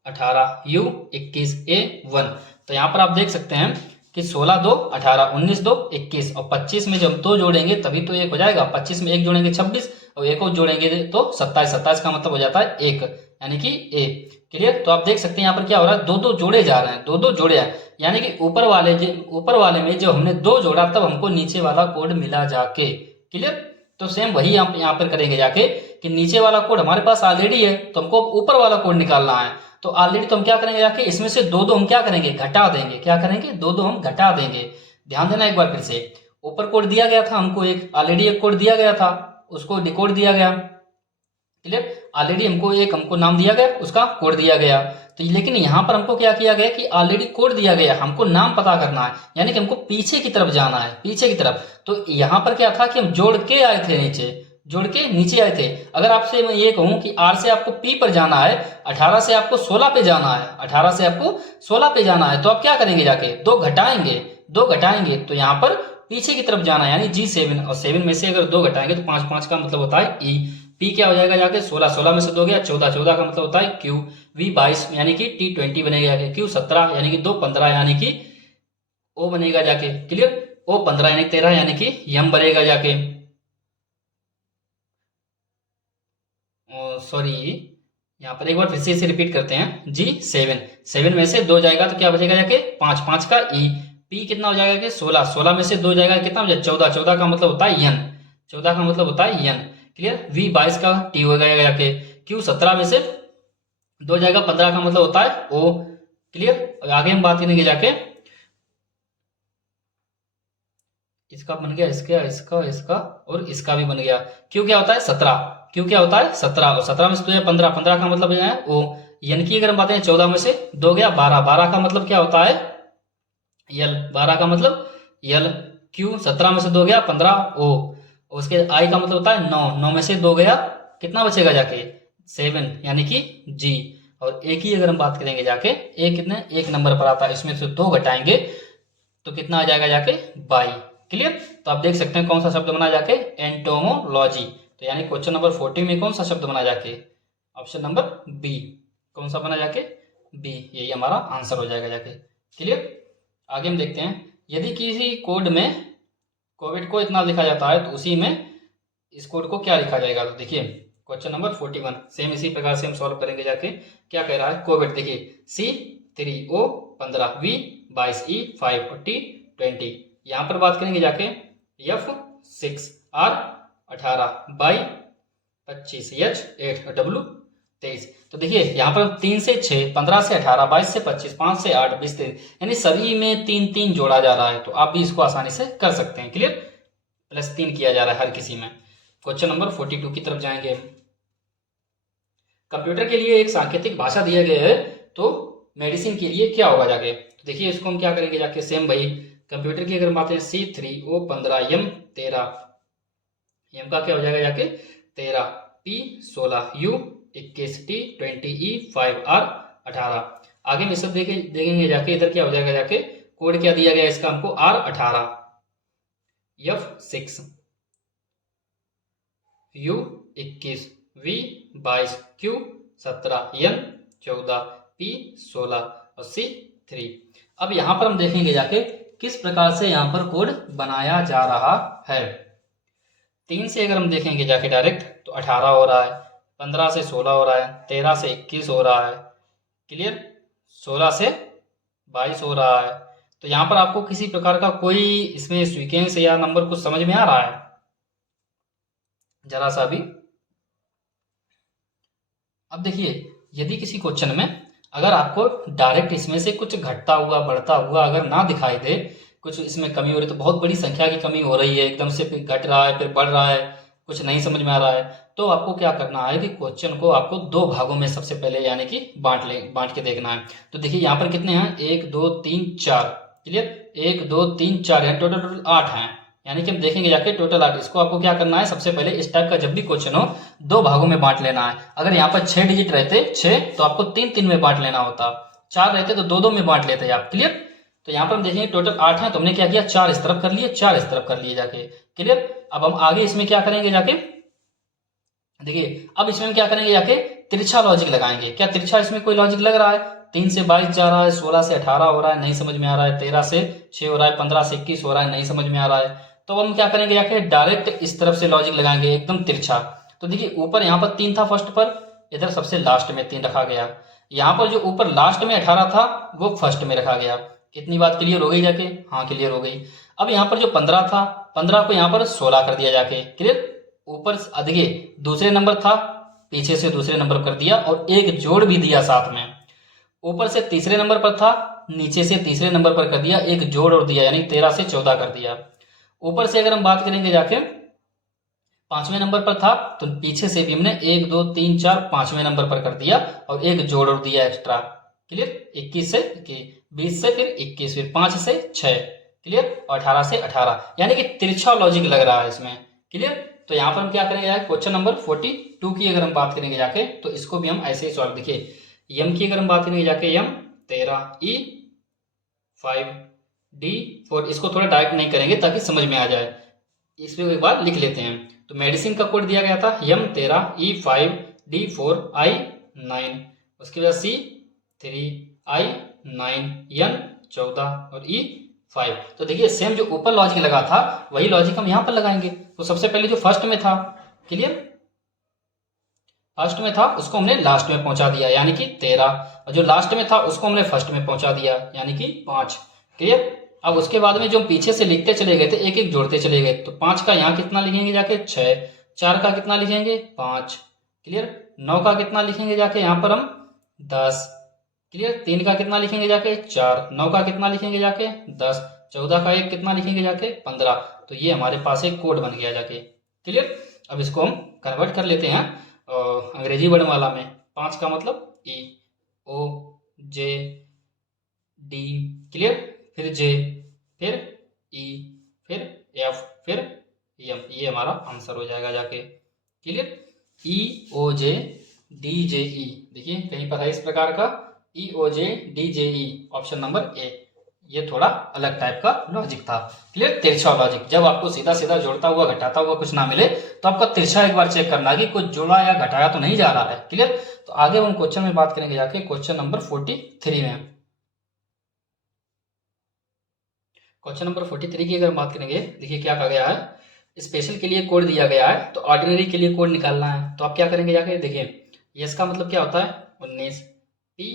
18, U 21, A 1। तो यहाँ पर आप देख सकते हैं कि 16 2 18, 19 2 21 और 25 में जब 2 जोड़ेंगे तभी तो 1 हो जाएगा। 25 में 1 जोड़ेंगे 26 और 1 और जोड़ेंगे तो 27। 27 का मतलब हो जाता है 1, यानी कि A। क्लियर। तो आप देख सकते हैं यहाँ पर क्या हो रहा है, 2 2 जोड़े जा रहे हैं, 2 2 जोड़े हैं, यानी कि ऊपर वाले में जब हमने 2 जोड़ा तब हमको नीचे वाला कोड मिला जाके। क्लियर। तो सेम वही हम यहाँ पर करेंगे जाके कि नीचे वाला कोड हमारे पास ऑलरेडी है, तो हमको ऊपर वाला कोड निकालना है। तो ऑलरेडी तो हम क्या करेंगे जाके, इसमें से 2 2 हम क्या करेंगे, घटा देंगे। क्या करेंगे, 2 2 हम घटा देंगे। ध्यान देना एक बार फिर से, ऊपर कोड दिया गया था हमको, एक ऑलरेडी एक कोड दिया गया था, उसको डिकोड दिया गया। क्लियर। ऑलरेडी हमको नाम दिया गया, उसका कोड दिया गया। तो लेकिन यहाँ पर हमको क्या किया गया कि ऑलरेडी कोड दिया गया, हमको नाम पता करना है, यानी कि हमको पीछे की तरफ जाना है, पीछे की तरफ। तो यहाँ पर क्या था कि हम जोड़ के आए थे नीचे, जोड़ के नीचे आए थे। अगर आपसे मैं ये कहूं कि R से आपको P पर जाना है, 18 से आपको 16 पे जाना है, 18 से आपको 16 पे जाना है, तो आप क्या करेंगे जाके, 2 घटाएंगे, 2 घटाएंगे तो यहाँ पर पीछे की तरफ जाना है, यानी G7। और 7 में से अगर 2 घटाएंगे तो 5 5 का मतलब होता है E। P क्या हो जाएगा जाके 16, 16 में से 2 गया 14, 14 का मतलब होता है Q। V 22 यानी कि T 20 बनेगा जाके, Q 17 यानी कि 2 15 यानी कि O बनेगा जाके। क्लियर। O 15 यानी 13 यानी कि M बनेगा जाके। सॉरी, यहाँ पर एक बार फिर से इसे रिपीट करते हैं। G7, 7 में से 2 जाएगा तो क्या बचेगा जाके 5, 5 का E। P कितना हो जाएगा कि 16, 16 में से 2 जाएगा कितना हो जाएगा 14, 14 का मतलब होता है N, 14 का मतलब होता है N। क्लियर। V 22 का T हो जाएगा जाके, Q 17 में से 2 जाएगा 15 का मतलब होता है O। क्लियर। आगे हम बात करेंगे जाके, इसका बन गया, इसका, इसका, इसका और इसका भी बन गया। Q क्या होता है 17, क्यू क्या होता है 17, और 17 में से 2 15, 15 का मतलब है ओ। एन की अगर हम बात करें 14 में से 2 गया 12, 12 का मतलब क्या होता है यल, 12 का मतलब यल। क्यू 17 में से 2 गया 15 ओ। उसके आई का मतलब होता है 9, 9 में से 2 गया कितना बचेगा जाके 7 यानी कि जी। और एक ही अगर हम बात करेंगे जाके एक कितने एक नंबर पर आता है, इसमें से 2 घटाएंगे तो कितना आ जाएगा जाके 22। क्लियर। तो आप देख सकते हैं कौन सा शब्द बना जाके एंटोमोलॉजी। तो यानी क्वेश्चन नंबर 40 में कौन सा शब्द बना जाके ऑप्शन नंबर बी। कौन सा बना जाके बी, यही हमारा आंसर हो जाएगा जाके। क्लियर। आगे हम देखते हैं यदि किसी कोड में कोविड को इतना लिखा जाता है तो उसी में इस कोड को क्या लिखा जाएगा। तो देखिए क्वेश्चन नंबर 41 सेम इसी प्रकार से हम सॉल्व करेंगे जाके। क्या कह रहा है कोविड, देखिए C3O 15, V 22, E 5 और T 20। यहाँ पर बात करेंगे जाके F6, R 18, Y 25, H 8 और W 23। तो देखिए यहाँ पर 3 से 6, 15 से 18, 22 से 25, 5 से 8, 20 से 23, यानी सभी में 3 3 जोड़ा जा रहा है। तो आप भी इसको आसानी से कर सकते हैं। क्लियर। +3 किया जा रहा है हर किसी में। क्वेश्चन नंबर 42 की तरफ जाएंगे। कंप्यूटर के लिए एक सांकेतिक भाषा दिया गया है तो मेडिसिन के लिए क्या होगा जाके। तो देखिए इसको हम क्या करेंगे जाके सेम भाई कंप्यूटर की अगर बात है C3O 15, M 13, M का क्या हो जाएगा जाके 13, P 16, U 21, T 20, E 5, R 18। आगे में सब देखेंगे जाके इधर क्या हो जाएगा जाके कोड क्या दिया गया इसका हमको R 18, F6, U 21, V 22, Q 17, N 14, P 16 और C 3। अब यहाँ पर हम देखेंगे जाके किस प्रकार से यहाँ पर कोड बनाया जा रहा है। 3 से अगर हम देखेंगे जाके डायरेक्ट तो 18 हो रहा है, 15 से 16 हो रहा है, 13 से 21 हो रहा है। क्लियर। 16 से 22 हो रहा है। तो यहाँ पर आपको किसी प्रकार का कोई इसमें सीक्वेंस या नंबर कुछ समझ में आ रहा है जरा सा भी। अब देखिए यदि किसी क्वेश्चन में अगर आपको डायरेक्ट इसमें से कुछ घटता हुआ बढ़ता हुआ अगर ना दिखाई दे, कुछ इसमें कमी हो रही, तो बहुत बड़ी संख्या की कमी हो रही है, एकदम से फिर घट रहा है फिर बढ़ रहा है, कुछ नहीं समझ में आ रहा है, तो आपको क्या करना है कि क्वेश्चन को आपको 2 भागों में सबसे पहले यानी कि बांट के देखना है। तो देखिए यहाँ पर कितने हैं 1 2 3 4। क्लियर। 1 2 3 4 है, टोटल 8 हैं, यानी कि हम देखेंगे जाके टोटल 8। इसको आपको क्या करना है सबसे पहले इस टाइप का जब भी क्वेश्चन हो 2 भागों में बांट लेना है। अगर यहाँ पर 6 डिजिट रहते 6 तो आपको 3 3 में बांट लेना होता, 4 रहते तो 2 2 में बांट लेते आप। क्लियर। तो यहाँ पर हम देखेंगे टोटल 8 है तो हमने क्या किया 4 इस तरफ कर लिए 4 इस तरफ कर लिए जाके। क्लियर। अब हम आगे इसमें क्या करेंगे जाके देखिए अब इसमें हम क्या करेंगे जाके तिरछा लॉजिक लगाएंगे। क्या तिरछा इसमें कोई लॉजिक लग रहा है। 3 से 22 जा रहा है, 16 से 18 हो रहा है, नहीं समझ में आ रहा है, 13 से 6 हो रहा है, 15 से 21 हो रहा है, नहीं समझ में आ रहा है। तो हम क्या करेंगे जाके डायरेक्ट इस तरफ से लॉजिक लगाएंगे एकदम तिरछा। तो देखिए ऊपर यहाँ पर 3 था फर्स्ट पर, इधर सबसे लास्ट में 3 रखा गया। यहाँ पर जो ऊपर लास्ट में 18 था वो फर्स्ट में रखा गया। कितनी बात क्लियर हो गई जाके। हाँ क्लियर हो गई। अब यहाँ पर जो 15 था 15 को यहाँ पर 16 कर दिया जाके। क्लियर। ऊपर देखिए दूसरे नंबर था पीछे से दूसरे नंबर कर दिया और एक जोड़ भी दिया साथ में। ऊपर से तीसरे नंबर पर था नीचे से तीसरे नंबर पर कर दिया एक जोड़ और दिया, यानी 13 से 14 कर दिया। ऊपर से अगर हम बात करेंगे जाके 5वें नंबर पर था तो पीछे से भी हमने 1 2 3 4 5वें नंबर पर कर दिया और एक जोड़ और दिया एक्स्ट्रा। क्लियर। 21 से 20 से फिर 21 फिर 5 से 6। क्लियर। और 18 से 18, यानी कि तिरछा लॉजिक लग रहा है इसमें। क्लियर। तो यहाँ पर हम क्या करेंगे जाके क्वेश्चन नंबर 42 की अगर हम बात करेंगे जाके तो इसको भी हम ऐसे ही सॉल्व। देखिए यम की अगर हम बात करेंगे जाके यम 13 E 5 D 4, इसको थोड़ा डायरेक्ट नहीं करेंगे ताकि समझ में आ जाए, इसमें एक बार लिख लेते हैं। तो मेडिसिन का कोड दिया गया था यम 13 E 5 D 4 I 9, उसके बाद C 3 I 9 N 14 और E 5। तो देखिए सेम जो ऊपर लॉजिक लगा था वही लॉजिक हम यहाँ पर लगाएंगे। तो सबसे पहले जो फर्स्ट में था, क्लियर, फर्स्ट में था उसको हमने लास्ट में पहुंचा दिया यानी कि 13, और जो लास्ट में था उसको हमने फर्स्ट में पहुंचा दिया यानी कि 5। क्लियर। अब उसके बाद में जो पीछे से लिखते चले गए थे एक एक जोड़ते चले गए। तो 5 का यहाँ कितना लिखेंगे जाके 6, 4 का कितना लिखेंगे 5। क्लियर। 9 का कितना लिखेंगे जाके यहाँ पर हम 10। क्लियर। 3 का कितना लिखेंगे जाके 4, 9 का कितना लिखेंगे जाके 10, 14 का एक कितना लिखेंगे जाके 15। तो ये हमारे पास एक कोड बन गया जाके। क्लियर। अब इसको हम कन्वर्ट कर लेते हैं अंग्रेजी वर्णमाला में। 5 का मतलब ई, ओ, जे, डी, क्लियर, फिर जे, फिर ई, फिर एफ, फिर एम। ये हमारा आंसर हो जाएगा जाके, क्लियर। ई ओ जे डी जे ई, देखिए कहीं पर है इस प्रकार का E O J D J E, option number A. ये थोड़ा अलग टाइप का लॉजिक था, क्लियर, तिरछा लॉजिक। जब आपको सीधा सीधा जोड़ता हुआ घटाता हुआ कुछ ना मिले तो आपका तिरछा एक बार चेक करना कि कुछ जोड़ा या घटाया तो नहीं जा रहा है, क्लियर। तो आगे हम क्वेश्चन में बात करेंगे जाके, क्वेश्चन नंबर 43 में। क्वेश्चन नंबर 43 की अगर बात करेंगे, देखिए क्या कहा गया है, स्पेशल के लिए कोड दिया गया है तो ऑर्डिनरी के लिए कोड निकालना है। तो आप क्या करेंगे जाके, देखिए यस का मतलब क्या होता है 19, पी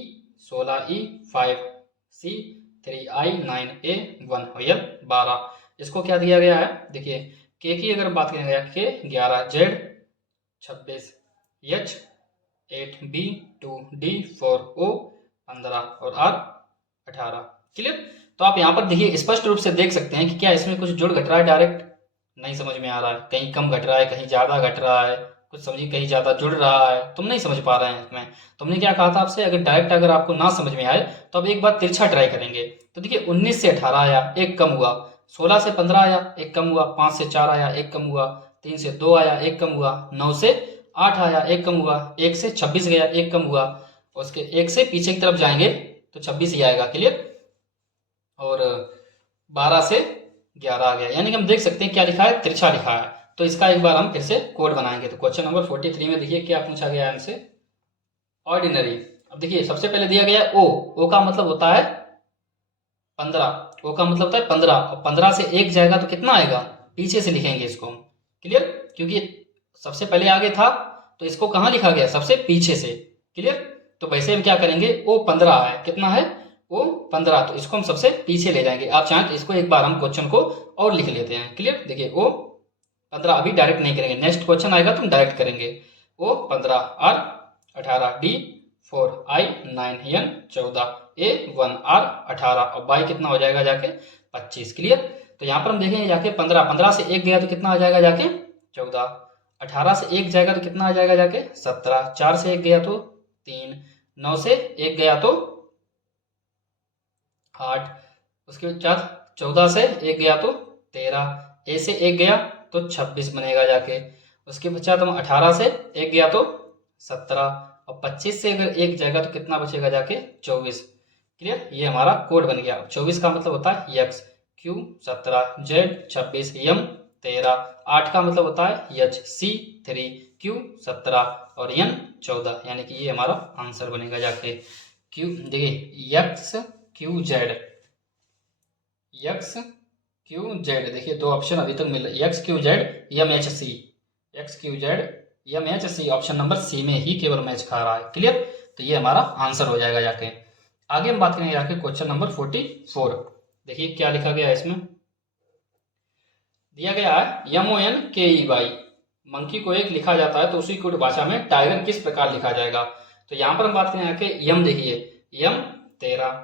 16, ई 5, सी 3, आई 9, ए 1 और यल 12। इसको क्या दिया गया है, देखिए के की अगर बात करेंगे के 11, जेड 26, एच 8, बी 2, डी 4, ओ 15 और आर 18, क्लियर। तो आप यहाँ पर देखिए स्पष्ट रूप से देख सकते हैं कि क्या इसमें कुछ जुड़ घट रहा है, डायरेक्ट नहीं समझ में आ रहा है, कहीं कम घट रहा है, कहीं ज़्यादा घट रहा है, कुछ समझिए कहीं ज़्यादा जुड़ रहा है, तुम नहीं समझ पा रहे हैं इसमें। तुमने क्या कहा था आपसे, अगर डायरेक्ट अगर आपको ना समझ में आए तो अब एक बार तिरछा ट्राई करेंगे। तो देखिए 19 से 18 आया, एक कम हुआ, 16 से 15 आया, एक कम हुआ, 5 से 4 आया, एक कम हुआ, 3 से 2 आया, एक कम हुआ, 9 से 8 आया, एक कम हुआ, 1 से 26 गया, एक कम हुआ, उसके 1 से पीछे की तरफ जाएंगे तो 26 ही आएगा, क्लियर। और 12 से 11 आ गया, यानी कि हम देख सकते हैं क्या लिखा है, तिरछा लिखा है। तो इसका एक बार हम फिर से कोड बनाएंगे। तो क्वेश्चन नंबर 43 में देखिए क्या पूछा गया है हमसे, ऑर्डिनरी। अब देखिए सबसे पहले दिया गया है ओ का मतलब होता है 15, ओ का मतलब होता है 15, और 15 से 1 जाएगा तो कितना आएगा, पीछे से लिखेंगे इसको हम, क्लियर, क्योंकि सबसे पहले आगे था तो इसको कहाँ लिखा गया, सबसे पीछे से, क्लियर। तो वैसे हम क्या करेंगे, ओ 15 है, कितना है, ओ 15, तो इसको हम सबसे पीछे ले जाएंगे। आप चाहें तो इसको एक बार हम क्वेश्चन को और लिख लेते हैं, क्लियर। देखिए ओ 15 अभी डायरेक्ट नहीं करेंगे, नेक्स्ट क्वेश्चन आएगा तो हम डायरेक्ट करेंगे। O 15, R 18, D 4, I 9, N 14, A 1, R 18 और बाई कितना हो जाएगा जाके 25, क्लियर। तो यहाँ पर हम देखेंगे जाके 15 से 1 गया तो कितना आ जाएगा जाके 14, 18 से 1 जाएगा तो कितना आ जाएगा जाके 17, 4 से 1 गया तो 3, 9 से 1 गया तो 8, उसके बाद 14 से 1 गया तो 13, ए से 1 गया तो 26 बनेगा जाके। उसके पश्चात हम 18 से 1 गया तो 17 और 25 से अगर 1 जाएगा तो कितना बचेगा जाके 24, क्लियर। ये हमारा कोड बन गया। 24 का मतलब होता है एक्स, क्यू 17, जेड 26, एम 13, 8 का मतलब होता है एच, सी 3, क्यू 17 और एन 14, यानी कि ये हमारा आंसर बनेगा जाके। क्यू देखिए X Q Z, X Q Z, देखिए 2 ऑप्शन अभी तक मिल रहे, X Q Z M H C, X Q Z M H C, option number C में ही केवल मैच खा रहा है, क्लियर। तो ये हमारा आंसर हो जाएगा जाके। आगे हम बात करेंगे जाके क्वेश्चन नंबर 44। देखिए क्या लिखा गया है इसमें, दिया गया है MONKEY, मंकी को एक लिखा जाता है तो उसी को भाषा में टाइगर किस प्रकार लिखा जाएगा। तो यहाँ पर हम बात करें कि यम, देखिए यम 13,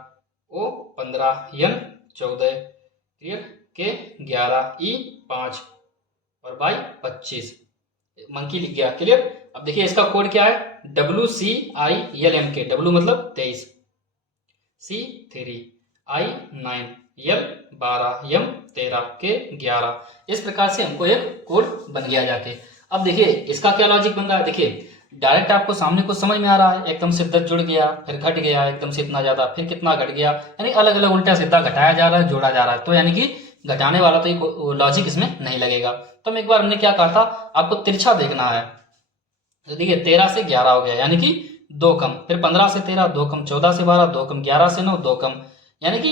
ओ 15, एन 14, क्लियर, के 11, ई 5 और बाई 25, मंकी लिख गया, क्लियर। अब देखिए इसका कोड क्या है, WCILMK, डब्ल्यू मतलब 23, C 3, I 9, L 12, M 13, K 11। इस प्रकार से हमको एक कोड बन गया जाके। अब देखिए इसका क्या लॉजिक बन रहा है, देखिए डायरेक्ट आपको सामने कुछ समझ में आ रहा है, एकदम से 10 जुड़ गया, फिर घट गया एकदम से इतना ज्यादा, फिर कितना घट गया, यानी अलग अलग उल्टा सीधा घटाया जा रहा है, जोड़ा जा रहा है, तो यानी कि घटाने वाला तो लॉजिक इसमें नहीं लगेगा। तो हम एक बार हमने क्या कहा था, आपको तिरछा देखना है। तो देखिए 13 से 11 हो गया, यानी कि 2 कम, फिर 15 से 13 2 कम, 14 से 12 2 कम, 11 से 9 2 कम, यानी कि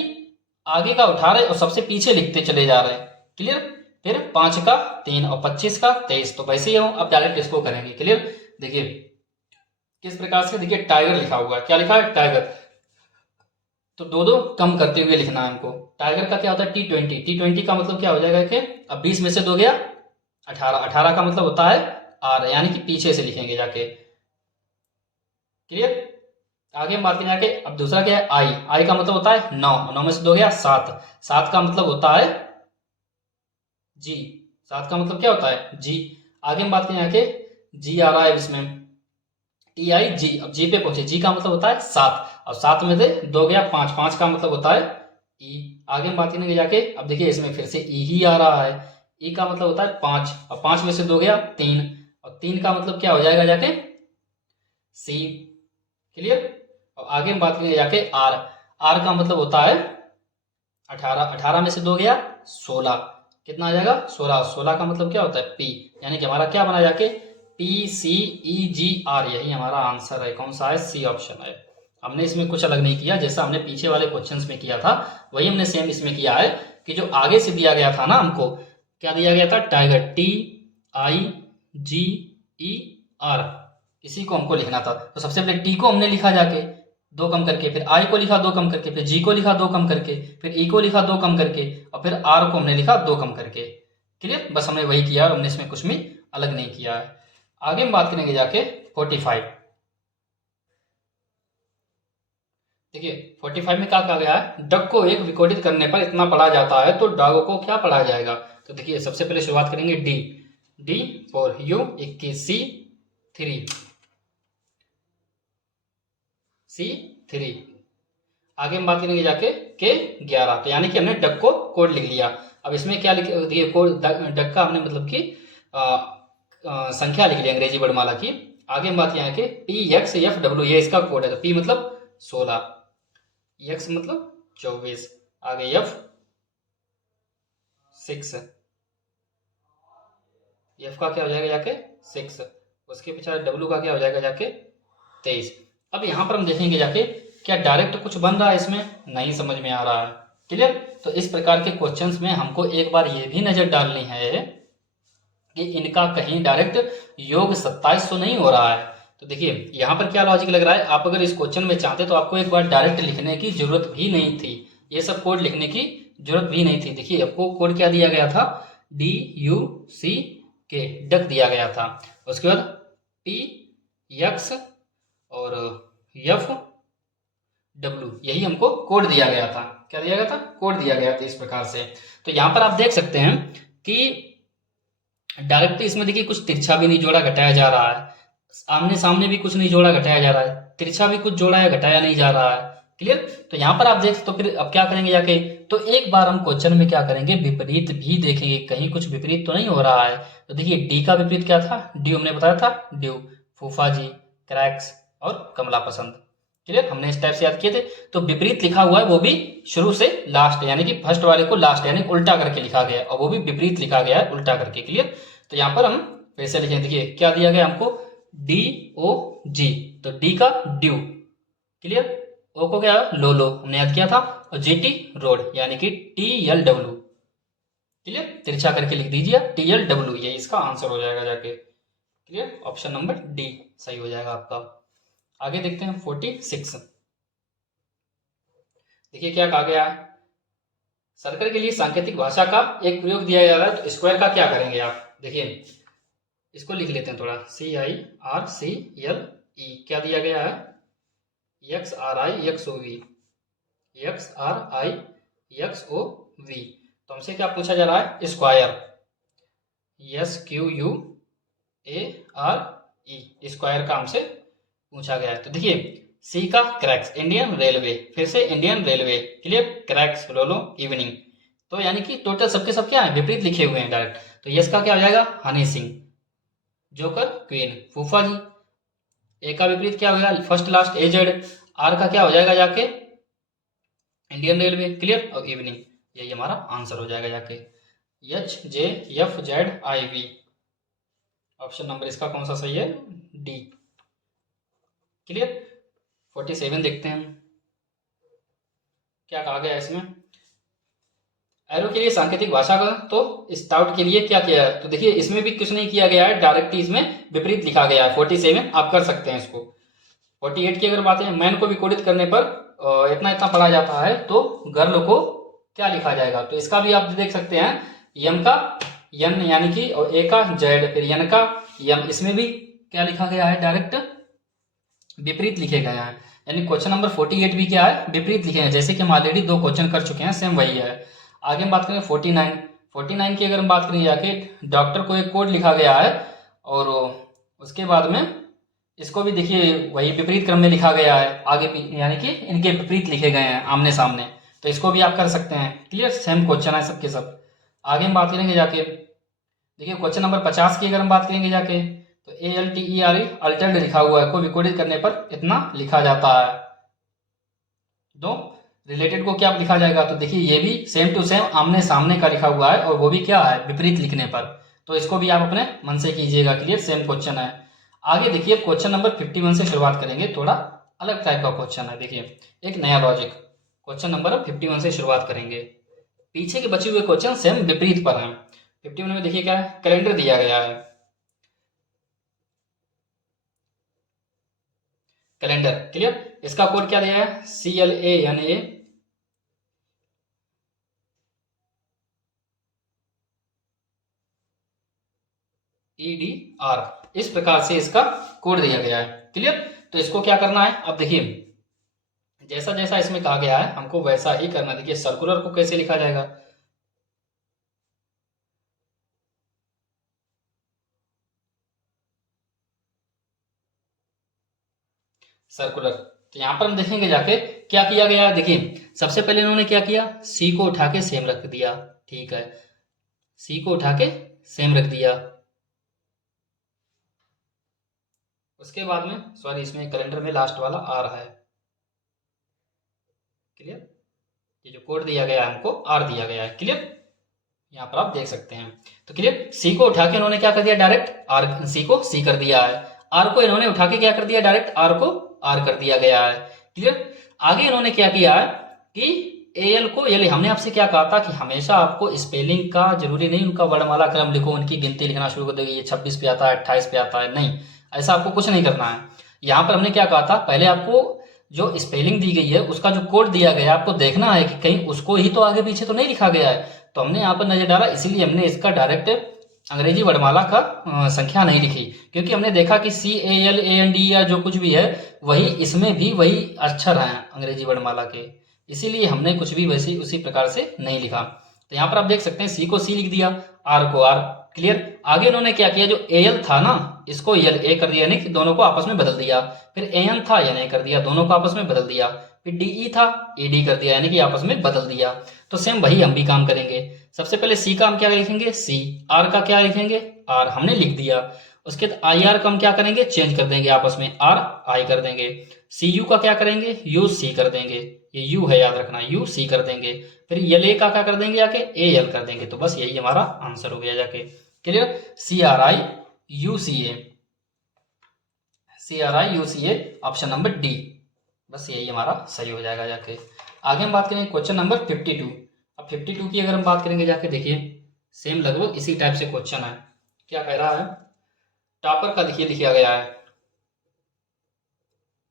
आगे का उठा रहे और सबसे पीछे लिखते चले जा रहे हैं, क्लियर। फिर 5 का 3 और 25 का 23, तो वैसे ही हम अब डायरेक्ट इसको करेंगे, क्लियर। देखिए किस प्रकार से, देखिए टाइगर लिखा हुआ है, क्या लिखा है टाइगर, तो 2 कम करते हुए लिखना है हमको। टाइगर का क्या होता है T20, T20 का मतलब क्या हो जाएगा कि अब 20 में से 2 गया 18, 18 का मतलब होता है आर, यानी कि पीछे से लिखेंगे जाके, क्लियर। आगे हम बात करें जाके, अब दूसरा क्या है आई, आई का मतलब होता है 9, 9 में से 2 गया 7, 7 का मतलब होता है जी, 7 का मतलब क्या होता है जी। आगे हम बात करें यहाँ के जी आ रहा है इसमें टी आई जी, अब जी पे पहुंचे, जी का मतलब होता है 7, और 7 में से 2 गया 5, 5 का मतलब होता है ई। आगे हम बात करेंगे जाके, अब देखिए इसमें फिर से ई ही आ रहा है, ई का मतलब होता है 5, और 5 में से 2 गया 3, और 3 का मतलब क्या हो जाएगा जाके सी। क्लियर। और आगे हम बात करेंगे जाके आर, आर का मतलब होता है 18, 18 में से 2 गया 16, कितना आ जाएगा 16, 16 का मतलब क्या होता है पी, यानी कि हमारा क्या बना जाके P C E ji are, यही हमारा आंसर है। कौन सा है, सी ऑप्शन है। हमने इसमें कुछ अलग नहीं किया, जैसा हमने पीछे वाले क्वेश्चंस में किया था वही हमने सेम इसमें किया है, कि जो आगे से दिया गया था ना हमको, क्या दिया गया था, tiger, T I G E R, इसी को हमको लिखना था। तो सबसे पहले टी को हमने लिखा जाके 2 कम करके, फिर आई को लिखा 2 कम करके, फिर जी को लिखा 2 कम करके, फिर ई को लिखा 2 कम करके, और फिर आर को हमने लिखा 2 कम करके। क्लियर, बस हमने वही किया और हमने इसमें कुछ भी अलग नहीं किया है। आगे हम बात करेंगे जाके 45। देखिए 45 में क्या कहा गया है, डक को एक विकोडित करने पर इतना पढ़ा जाता है, तो डॉग को क्या पढ़ा जाएगा। तो देखिए सबसे पहले शुरुआत करेंगे डी, डी फॉर यू 21, सी 3, सी 3। आगे हम बात करेंगे जाके के 11, तो यानी कि हमने डक को कोड लिख लिया। अब इसमें क्या लिख दिए, कोड डक का हमने मतलब कि संख्या लिख ली अंग्रेजी वर्णमाला की। आगे हम बात यहाँ के पी एक्स एफ डब्ल्यू, ये इसका कोड है। तो पी मतलब 16, एक्स मतलब 24, आगे एफ 6, एफ का क्या हो जाएगा जाके 6, उसके पीछे डब्ल्यू का क्या हो जाएगा जाके 23। अब यहाँ पर हम देखेंगे जाके क्या डायरेक्ट कुछ बन रहा है, इसमें नहीं समझ में आ रहा है। क्लियर। तो इस प्रकार के क्वेश्चंस में हमको एक बार ये भी नजर डालनी है कि इनका कहीं डायरेक्ट योग 27 तो नहीं हो रहा है। तो देखिए यहाँ पर क्या लॉजिक लग रहा है, आप अगर इस क्वेश्चन में चाहते तो आपको एक बार डायरेक्ट लिखने की जरूरत भी नहीं थी, ये सब कोड लिखने की जरूरत भी नहीं थी। देखिए आपको कोड क्या दिया गया था, डी यू सी के, डक दिया गया था। उसके बाद पी एक्स और एफ डब्ल्यू, यही हमको कोड दिया गया था। क्या दिया गया था, कोड दिया गया था इस प्रकार से। तो यहाँ पर आप देख सकते हैं कि डायरेक्ट इसमें देखिए कुछ तिरछा भी नहीं जोड़ा घटाया जा रहा है, आमने सामने भी कुछ नहीं जोड़ा घटाया जा रहा है, तिरछा भी कुछ जोड़ा या घटाया नहीं जा रहा है। क्लियर। तो यहाँ पर आप देख, तो फिर अब क्या करेंगे जाके, तो एक बार हम क्वेश्चन में क्या करेंगे, विपरीत भी देखेंगे, कहीं कुछ विपरीत तो नहीं हो रहा है। तो देखिए डी का विपरीत क्या था, ड्यू हमने बताया था, ड्यू, फूफा जी, क्रैक्स और कमला पसंद। क्लियर, हमने इस टाइप से याद किए थे। तो विपरीत लिखा हुआ है, वो भी शुरू से लास्ट, यानी कि फर्स्ट वाले को लास्ट यानी उल्टा करके लिखा गया है, और वो भी विपरीत लिखा गया है उल्टा करके। क्लियर। तो यहाँ पर हम फिर से लिखें, देखिए क्या दिया गया हमको, डी ओ जी, तो डी का ड्यू। क्लियर। ओ को क्या लोलो हमने याद किया था, और जी टी रोड, यानी कि टी एल डब्ल्यू। क्लियर, तिरछा करके लिख दीजिए टी एल डब्ल्यू, ये इसका आंसर हो जाएगा जाके। क्लियर, ऑप्शन नंबर डी सही हो जाएगा आपका। आगे देखते हैं 46। देखिए क्या कहा गया है, सर्कल के लिए सांकेतिक भाषा का एक प्रयोग दिया जा रहा है, तो स्क्वायर का क्या करेंगे आप। देखिए इसको लिख लेते हैं थोड़ा, सी I R C L E, क्या दिया गया है, X R I X O V, X R I X O V. तो हमसे क्या पूछा जा रहा है, square, S Q U A R E, square का हमसे पूछा गया है। तो देखिए सी का क्रैक्स, इंडियन रेलवे, फिर से इंडियन रेलवे। क्लियर, क्रैक्स लोलो इवनिंग, तो यानी कि टोटल सबके सब क्या है, विपरीत लिखे हुए हैं डायरेक्ट। तो यस का क्या हो जाएगा, हनी सिंह, जोकर क्वीन, फूफा जी। ए का विपरीत क्या हो जाएगा, फर्स्ट लास्ट एजेड। आर का क्या हो जाएगा जाके, इंडियन रेलवे। क्लियर, और इवनिंग, यही हमारा आंसर हो जाएगा जाके, H J F Z I V. Option number इसका कौन सा सही है, डी। क्लियर। 47 देखते हैं क्या कहा गया इसमें, एरो के लिए सांकेतिक भाषा का, तो स्टाउट के लिए क्या किया है। तो देखिए इसमें भी कुछ नहीं किया गया है, डायरेक्ट इसमें विपरीत लिखा गया है। 47 आप कर सकते हैं इसको। 48 की अगर बात है, मैन को विकोडित करने पर इतना इतना पढ़ा जाता है, तो गर्ल को क्या लिखा जाएगा। तो इसका भी आप देख सकते हैं, यम का यन यानी कि, और ए का जेड, फिर यन का यम, इसमें भी क्या लिखा गया है, डायरेक्ट विपरीत लिखे गए हैं। यानी क्वेश्चन नंबर 48 भी क्या है, विपरीत लिखे हैं, जैसे कि हम ऑलरेडी 2 क्वेश्चन कर चुके हैं, सेम वही है। आगे हम बात करें 49 की अगर हम बात करें जाके, डॉक्टर को एक कोड लिखा गया है, और उसके बाद में इसको भी देखिए वही विपरीत क्रम में लिखा गया है, आगे यानी कि इनके विपरीत लिखे गए हैं आमने सामने, तो इसको भी आप कर सकते हैं। क्लियर, सेम क्वेश्चन है सबके सब। आगे हम बात करेंगे जाके, देखिए क्वेश्चन नंबर 50 की अगर हम बात करेंगे जाके, तो ALTERE अल्टर्ड लिखा हुआ है, को विकोडित करने पर इतना लिखा जाता है। तो रिलेटेड को क्या लिखा जाएगा, तो देखिए ये भी सेम टू सेम आमने सामने का लिखा हुआ है, और वो भी क्या है, विपरीत लिखने पर। तो इसको भी आप अपने मन से कीजिएगा। क्लियर, सेम क्वेश्चन है। आगे देखिए क्वेश्चन नंबर 51 से शुरुआत करेंगे, थोड़ा अलग टाइप का क्वेश्चन है। देखिए एक नया लॉजिक, क्वेश्चन नंबर 51 से शुरुआत करेंगे। पीछे के बचे हुए क्वेश्चन सेम विपरीत पर हैं। 51 में देखिए क्या है, कैलेंडर दिया गया है। कैलेंडर, क्लियर, इसका कोड क्या दिया है, CLANA EDR, इस प्रकार से इसका कोड दिया गया है। क्लियर, तो इसको क्या करना है, अब देखिए जैसा जैसा इसमें कहा गया है हमको वैसा ही करना। देखिए सर्कुलर को कैसे लिखा जाएगा, सर्कुलर, तो यहां पर हम देखेंगे जाके क्या किया गया है। देखिए सबसे पहले इन्होंने क्या किया, सी को उठा के सेम रख दिया। ठीक है, सी को उठा के सेम रख दिया। उसके बाद में सॉरी, इसमें कैलेंडर में लास्ट वाला आ रहा है। क्लियर, ये जो कोड दिया गया है हमको आर दिया गया है। क्लियर, यहाँ पर आप देख सकते हैं। तो क्लियर, सी को उठा के इन्होंने क्या कर दिया, डायरेक्ट आर, सी को सी कर दिया है। आर को इन्होंने उठा के क्या कर दिया, डायरेक्ट आर को आर कर दिया गया है। क्लियर, आगे इन्होंने क्या किया है कि एल को एल, हमने आपसे क्या कहा था कि हमेशा आपको स्पेलिंग का जरूरी नहीं उनका वर्णमाला क्रम लिखो, उनकी गिनती लिखना शुरू कर देगी, ये 26 पे आता है, 28 पे आता है, नहीं, ऐसा आपको कुछ नहीं करना है। यहाँ पर हमने क्या कहा था, पहले आपको जो स्पेलिंग दी गई है उसका जो कोड दिया गया है आपको देखना है कि कहीं उसको ही तो आगे पीछे तो नहीं लिखा गया है। तो हमने यहाँ पर नजर डाला, इसीलिए हमने इसका डायरेक्ट अंग्रेजी वर्णमाला का संख्या नहीं लिखी, क्योंकि हमने देखा कि CALAND या जो कुछ भी है वही इसमें भी वही अक्षर हैं अंग्रेजी वर्णमाला के, इसीलिए हमने कुछ भी वैसी उसी प्रकार से नहीं लिखा। तो यहाँ पर आप देख सकते हैं सी को सी लिख दिया, आर को आर। क्लियर, आगे इन्होंने क्या किया, जो AL था ना इसको EL कर दिया, यानी कि दोनों को आपस में बदल दिया। फिर AN था NA कर दिया, दोनों को आपस में बदल दिया। फिर DE था ED कर दिया, यानी कि आपस में बदल दिया। तो सेम वही हम भी काम करेंगे। सबसे पहले सी का हम क्या लिखेंगे, सी, आर का क्या लिखेंगे, आर, हमने लिख दिया। उसके बाद IR का हम क्या करेंगे, चेंज कर देंगे आपस में, आर आई कर देंगे। CU का क्या करेंगे, यू सी कर देंगे, ये यू है याद रखना, यू सी कर देंगे। फिर LA का क्या कर देंगे जाके, AL कर देंगे। तो बस यही हमारा आंसर हो गया जाके। Clear, CRIUCA, CRIUCA, option number D, बस यही हमारा सही हो जाएगा जाके। आगे हम बात करेंगे क्वेश्चन नंबर 52। अब 52 की अगर हम बात करेंगे जाके, देखिए सेम लगभग इसी टाइप से क्वेश्चन है। क्या कह रहा है, टॉपर का देखिए लिखा गया है,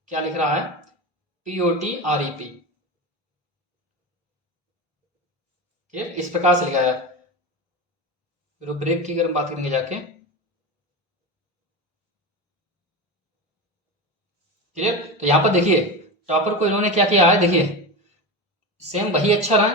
क्या लिख रहा है, POTREP। ठीक, इस प्रकार से लिखा है। रूब्रिक की अगर हम बात करेंगे जाके, क्लियर, तो यहां पर देखिए टॉपर को इन्होंने क्या किया है, देखिए सेम वही अक्षर है,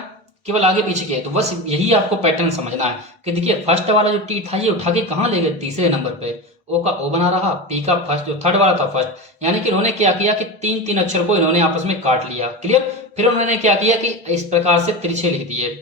केवल आगे पीछे के। तो बस यही आपको पैटर्न समझना है कि देखिए फर्स्ट वाला जो टी था ये उठा के कहाँ ले गए, तीसरे नंबर पे, ओ का ओ बना रहा, पी का फर्स्ट जो थर्ड वाला था फर्स्ट, यानी कि इन्होंने क्या किया कि तीन तीन अक्षर को इन्होंने आपस में काट लिया। क्लियर, फिर उन्होंने क्या किया कि इस प्रकार से तिरछे लिख दिए।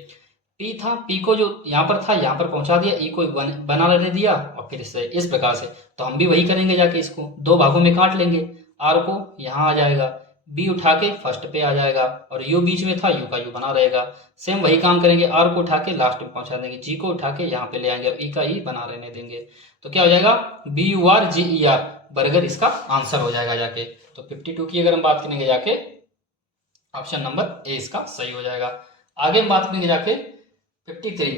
पी था, पी को जो यहाँ पर था यहाँ पर पहुंचा दिया, ई को बना लेने दिया, और फिर इस प्रकार से। तो हम भी वही करेंगे जाके, इसको दो भागों में काट लेंगे, आर को यहाँ आ जाएगा, बी उठा के फर्स्ट पे आ जाएगा, और यू बीच में था, यू का यू बना रहेगा। सेम वही काम करेंगे, आर को उठा के लास्ट में पहुंचा देंगे, जी को उठा के यहाँ पे ले आएंगे, ई का ई बना रहने देंगे। तो क्या हो जाएगा, BURGER, बर्गर इसका आंसर हो जाएगा जाके। तो 52 की अगर हम बात करेंगे जाके, ऑप्शन नंबर ए इसका सही हो जाएगा। आगे हम बात करेंगे जाके 53।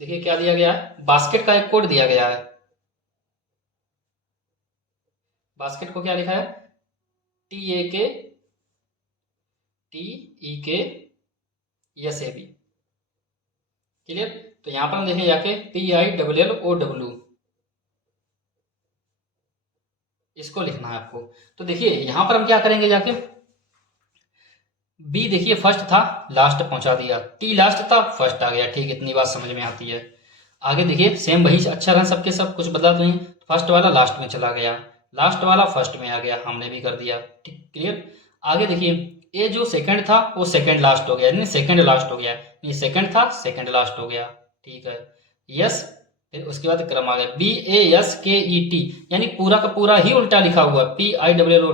देखिए क्या दिया गया है, बास्केट का एक कोड दिया गया है। बास्केट को क्या लिखा है, TAKTEKSAB। क्लियर, तो यहां पर हम देखें जाके PILLOW, इसको लिखना है आपको। तो देखिए यहां पर हम क्या करेंगे जाके, बी देखिए फर्स्ट था, लास्ट पहुंचा दिया, टी लास्ट था, फर्स्ट आ गया। ठीक, इतनी बात समझ में आती है। आगे देखिए सेम वही अक्षर हैं सबके सब, कुछ बदला तो नहीं। फर्स्ट वाला लास्ट में चला गया, लास्ट वाला फर्स्ट में आ गया, हमने भी कर दिया। ठीक, क्लियर। आगे देखिए ये जो सेकंड था वो सेकंड लास्ट हो गया, यानी सेकंड लास्ट हो गया। ये सेकंड था, सेकंड लास्ट हो गया। ठीक है। यस, फिर उसके बाद क्रम आ गया BASKET, यानी पूरा का पूरा ही उल्टा लिखा हुआ। PILL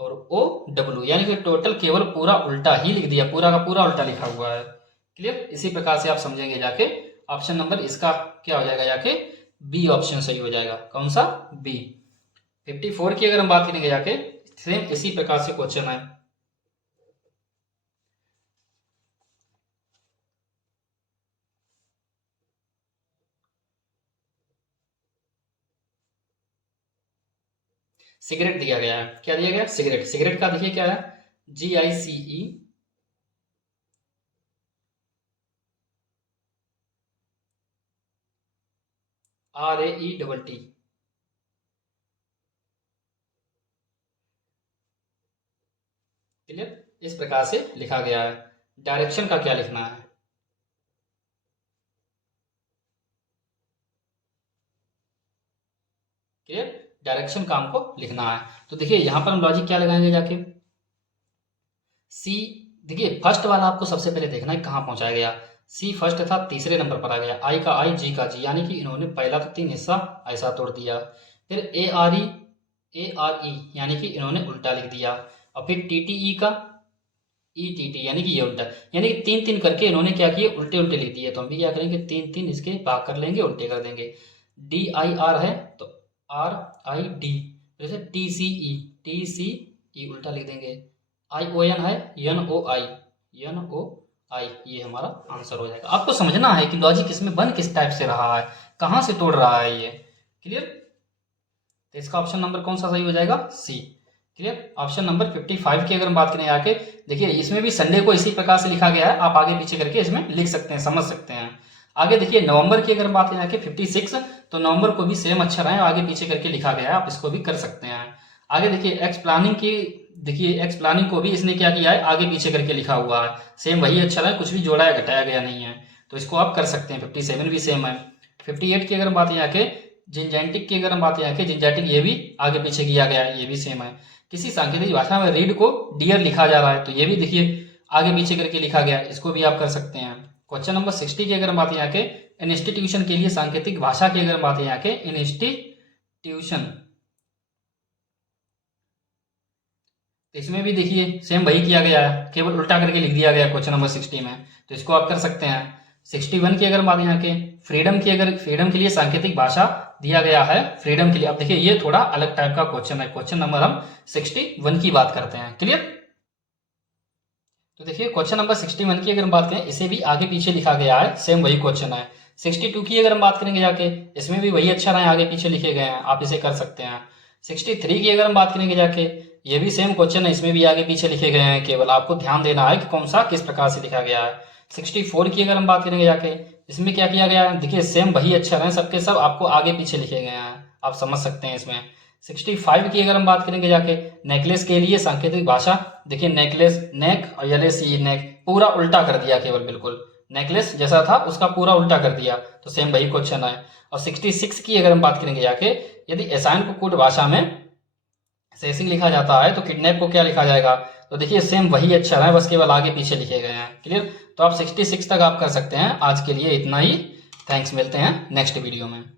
और OW, यानी कि टोटल केवल पूरा उल्टा ही लिख दिया, पूरा का पूरा उल्टा लिखा हुआ है। क्लियर। इसी प्रकार से आप समझेंगे जाके ऑप्शन नंबर इसका क्या हो जाएगा, जाके बी ऑप्शन सही हो जाएगा। कौन सा? बी। 54 की अगर हम बात करेंगे जाके सेम इसी प्रकार से क्वेश्चन है। सिगरेट दिया गया है, क्या दिया गया? सिगरेट। सिगरेट का देखिए क्या है, GICE RAETT। क्लियर। इस प्रकार से लिखा गया है। डायरेक्शन का क्या लिखना है? क्लियर। डायरेक्शन का हमको लिखना है। तो देखिए यहां पर हम लॉजिक क्या लगाएंगे जाके, सी। देखिए फर्स्ट वाला आपको सबसे पहले देखना है कहाँ पहुंचाया गया। सी फर्स्ट था, तीसरे नंबर पर आ गया। आई का आई, जी का जी, यानी कि इन्होंने पहला तो 3 हिस्सा ऐसा तोड़ दिया। फिर ARE यानी कि इन्होंने उल्टा लिख दिया। और फिर TTE का ETT, यानी कि ये उल्टा, यानी कि 3-3 करके इन्होंने क्या किए, उल्टे उल्टे लिख दिए। तो हम भी क्या करेंगे, 3-3 इसके भाग कर लेंगे, उल्टे कर देंगे। DIR है तो RID, जैसे TCE उल्टा लिख देंगे। ION है NOI, ये हमारा आंसर हो जाएगा। आपको समझना है कि लॉजिक इसमें बन किस टाइप से रहा है, कहाँ से तोड़ रहा है ये। क्लियर। तो इसका ऑप्शन नंबर कौन सा सही हो जाएगा? सी। क्लियर। ऑप्शन नंबर 55 की अगर हम बात करें आके, देखिए इसमें भी संडे को इसी प्रकार से लिखा गया है, आप आगे पीछे करके इसमें लिख सकते हैं, समझ सकते हैं। आगे देखिए नवंबर की अगर हम बात करें आके 56, तो नवंबर को भी सेम अक्षर है, आगे पीछे करके लिखा गया है, आप इसको भी कर सकते हैं। आगे देखिए एक्स प्लानिंग की, देखिए एक्स प्लानिंग को भी इसने क्या किया है, आगे पीछे करके लिखा हुआ है, सेम वही अक्षर है, कुछ भी जोड़ा या घटाया गया नहीं है, तो इसको आप कर सकते हैं। 57 भी सेम है। 58 की अगर हम बात यहाँ के जिंजैटिक की अगर हम बात यहाँ के जिंजैटिक, ये भी आगे पीछे किया गया है, ये भी सेम है। किसी सांकेतिक भाषा में रीड को डियर लिखा जा रहा है, तो ये भी देखिए आगे पीछे करके लिखा गया है, इसको भी आप कर सकते हैं। क्वेश्चन नंबर 60 की अगर हम बात यहाँ के इंस्टीट्यूशन के लिए सांकेतिक भाषा की अगर हम बात यहाँ के इंस्टीट्यूशन, इसमें भी देखिए सेम वही किया गया है, केवल उल्टा करके लिख दिया गया क्वेश्चन नंबर 60 में, तो इसको आप कर सकते हैं। 61 की अगर बात यहाँ के फ्रीडम की, अगर फ्रीडम के लिए सांकेतिक भाषा दिया गया है, फ्रीडम के लिए, अब देखिए ये थोड़ा अलग टाइप का क्वेश्चन है। क्वेश्चन नंबर हम 61 की बात करते हैं। क्लियर। तो देखिए क्वेश्चन नंबर 61 की अगर हम बात करें, इसे भी आगे पीछे लिखा गया है, सेम वही क्वेश्चन है। 62 की अगर हम बात करेंगे जाके, इसमें भी वही अक्षर है, आगे पीछे लिखे गए हैं, आप इसे कर सकते हैं। 63 की अगर हम बात करेंगे जाके, ये भी सेम क्वेश्चन है, इसमें भी आगे पीछे लिखे गए हैं, केवल आपको ध्यान देना है कि कौन सा किस प्रकार से लिखा गया है। 64 की अगर हम बात करेंगे जाके, इसमें क्या किया गया है, देखिए सेम वही अक्षर हैं सबके सब, आपको आगे पीछे लिखे गए हैं, आप समझ सकते हैं इसमें। 65 की अगर हम बात करेंगे जाके, नेकलेस के लिए सांकेतिक भाषा, देखिए नेकलेस, नेक और LAC, नेक पूरा उल्टा कर दिया, केवल बिल्कुल नेकलेस जैसा था उसका पूरा उल्टा कर दिया, तो सेम वही क्वेश्चन है। और 66 की अगर हम बात करेंगे जाके, यदि एसाइन को कोड भाषा में सेसिंग लिखा जाता है तो किडनैप को क्या लिखा जाएगा, तो देखिए सेम वही अक्षर है, बस केवल आगे पीछे लिखे गए हैं। क्लियर। तो आप 66 तक आप कर सकते हैं। आज के लिए इतना ही। थैंक्स, मिलते हैं नेक्स्ट वीडियो में।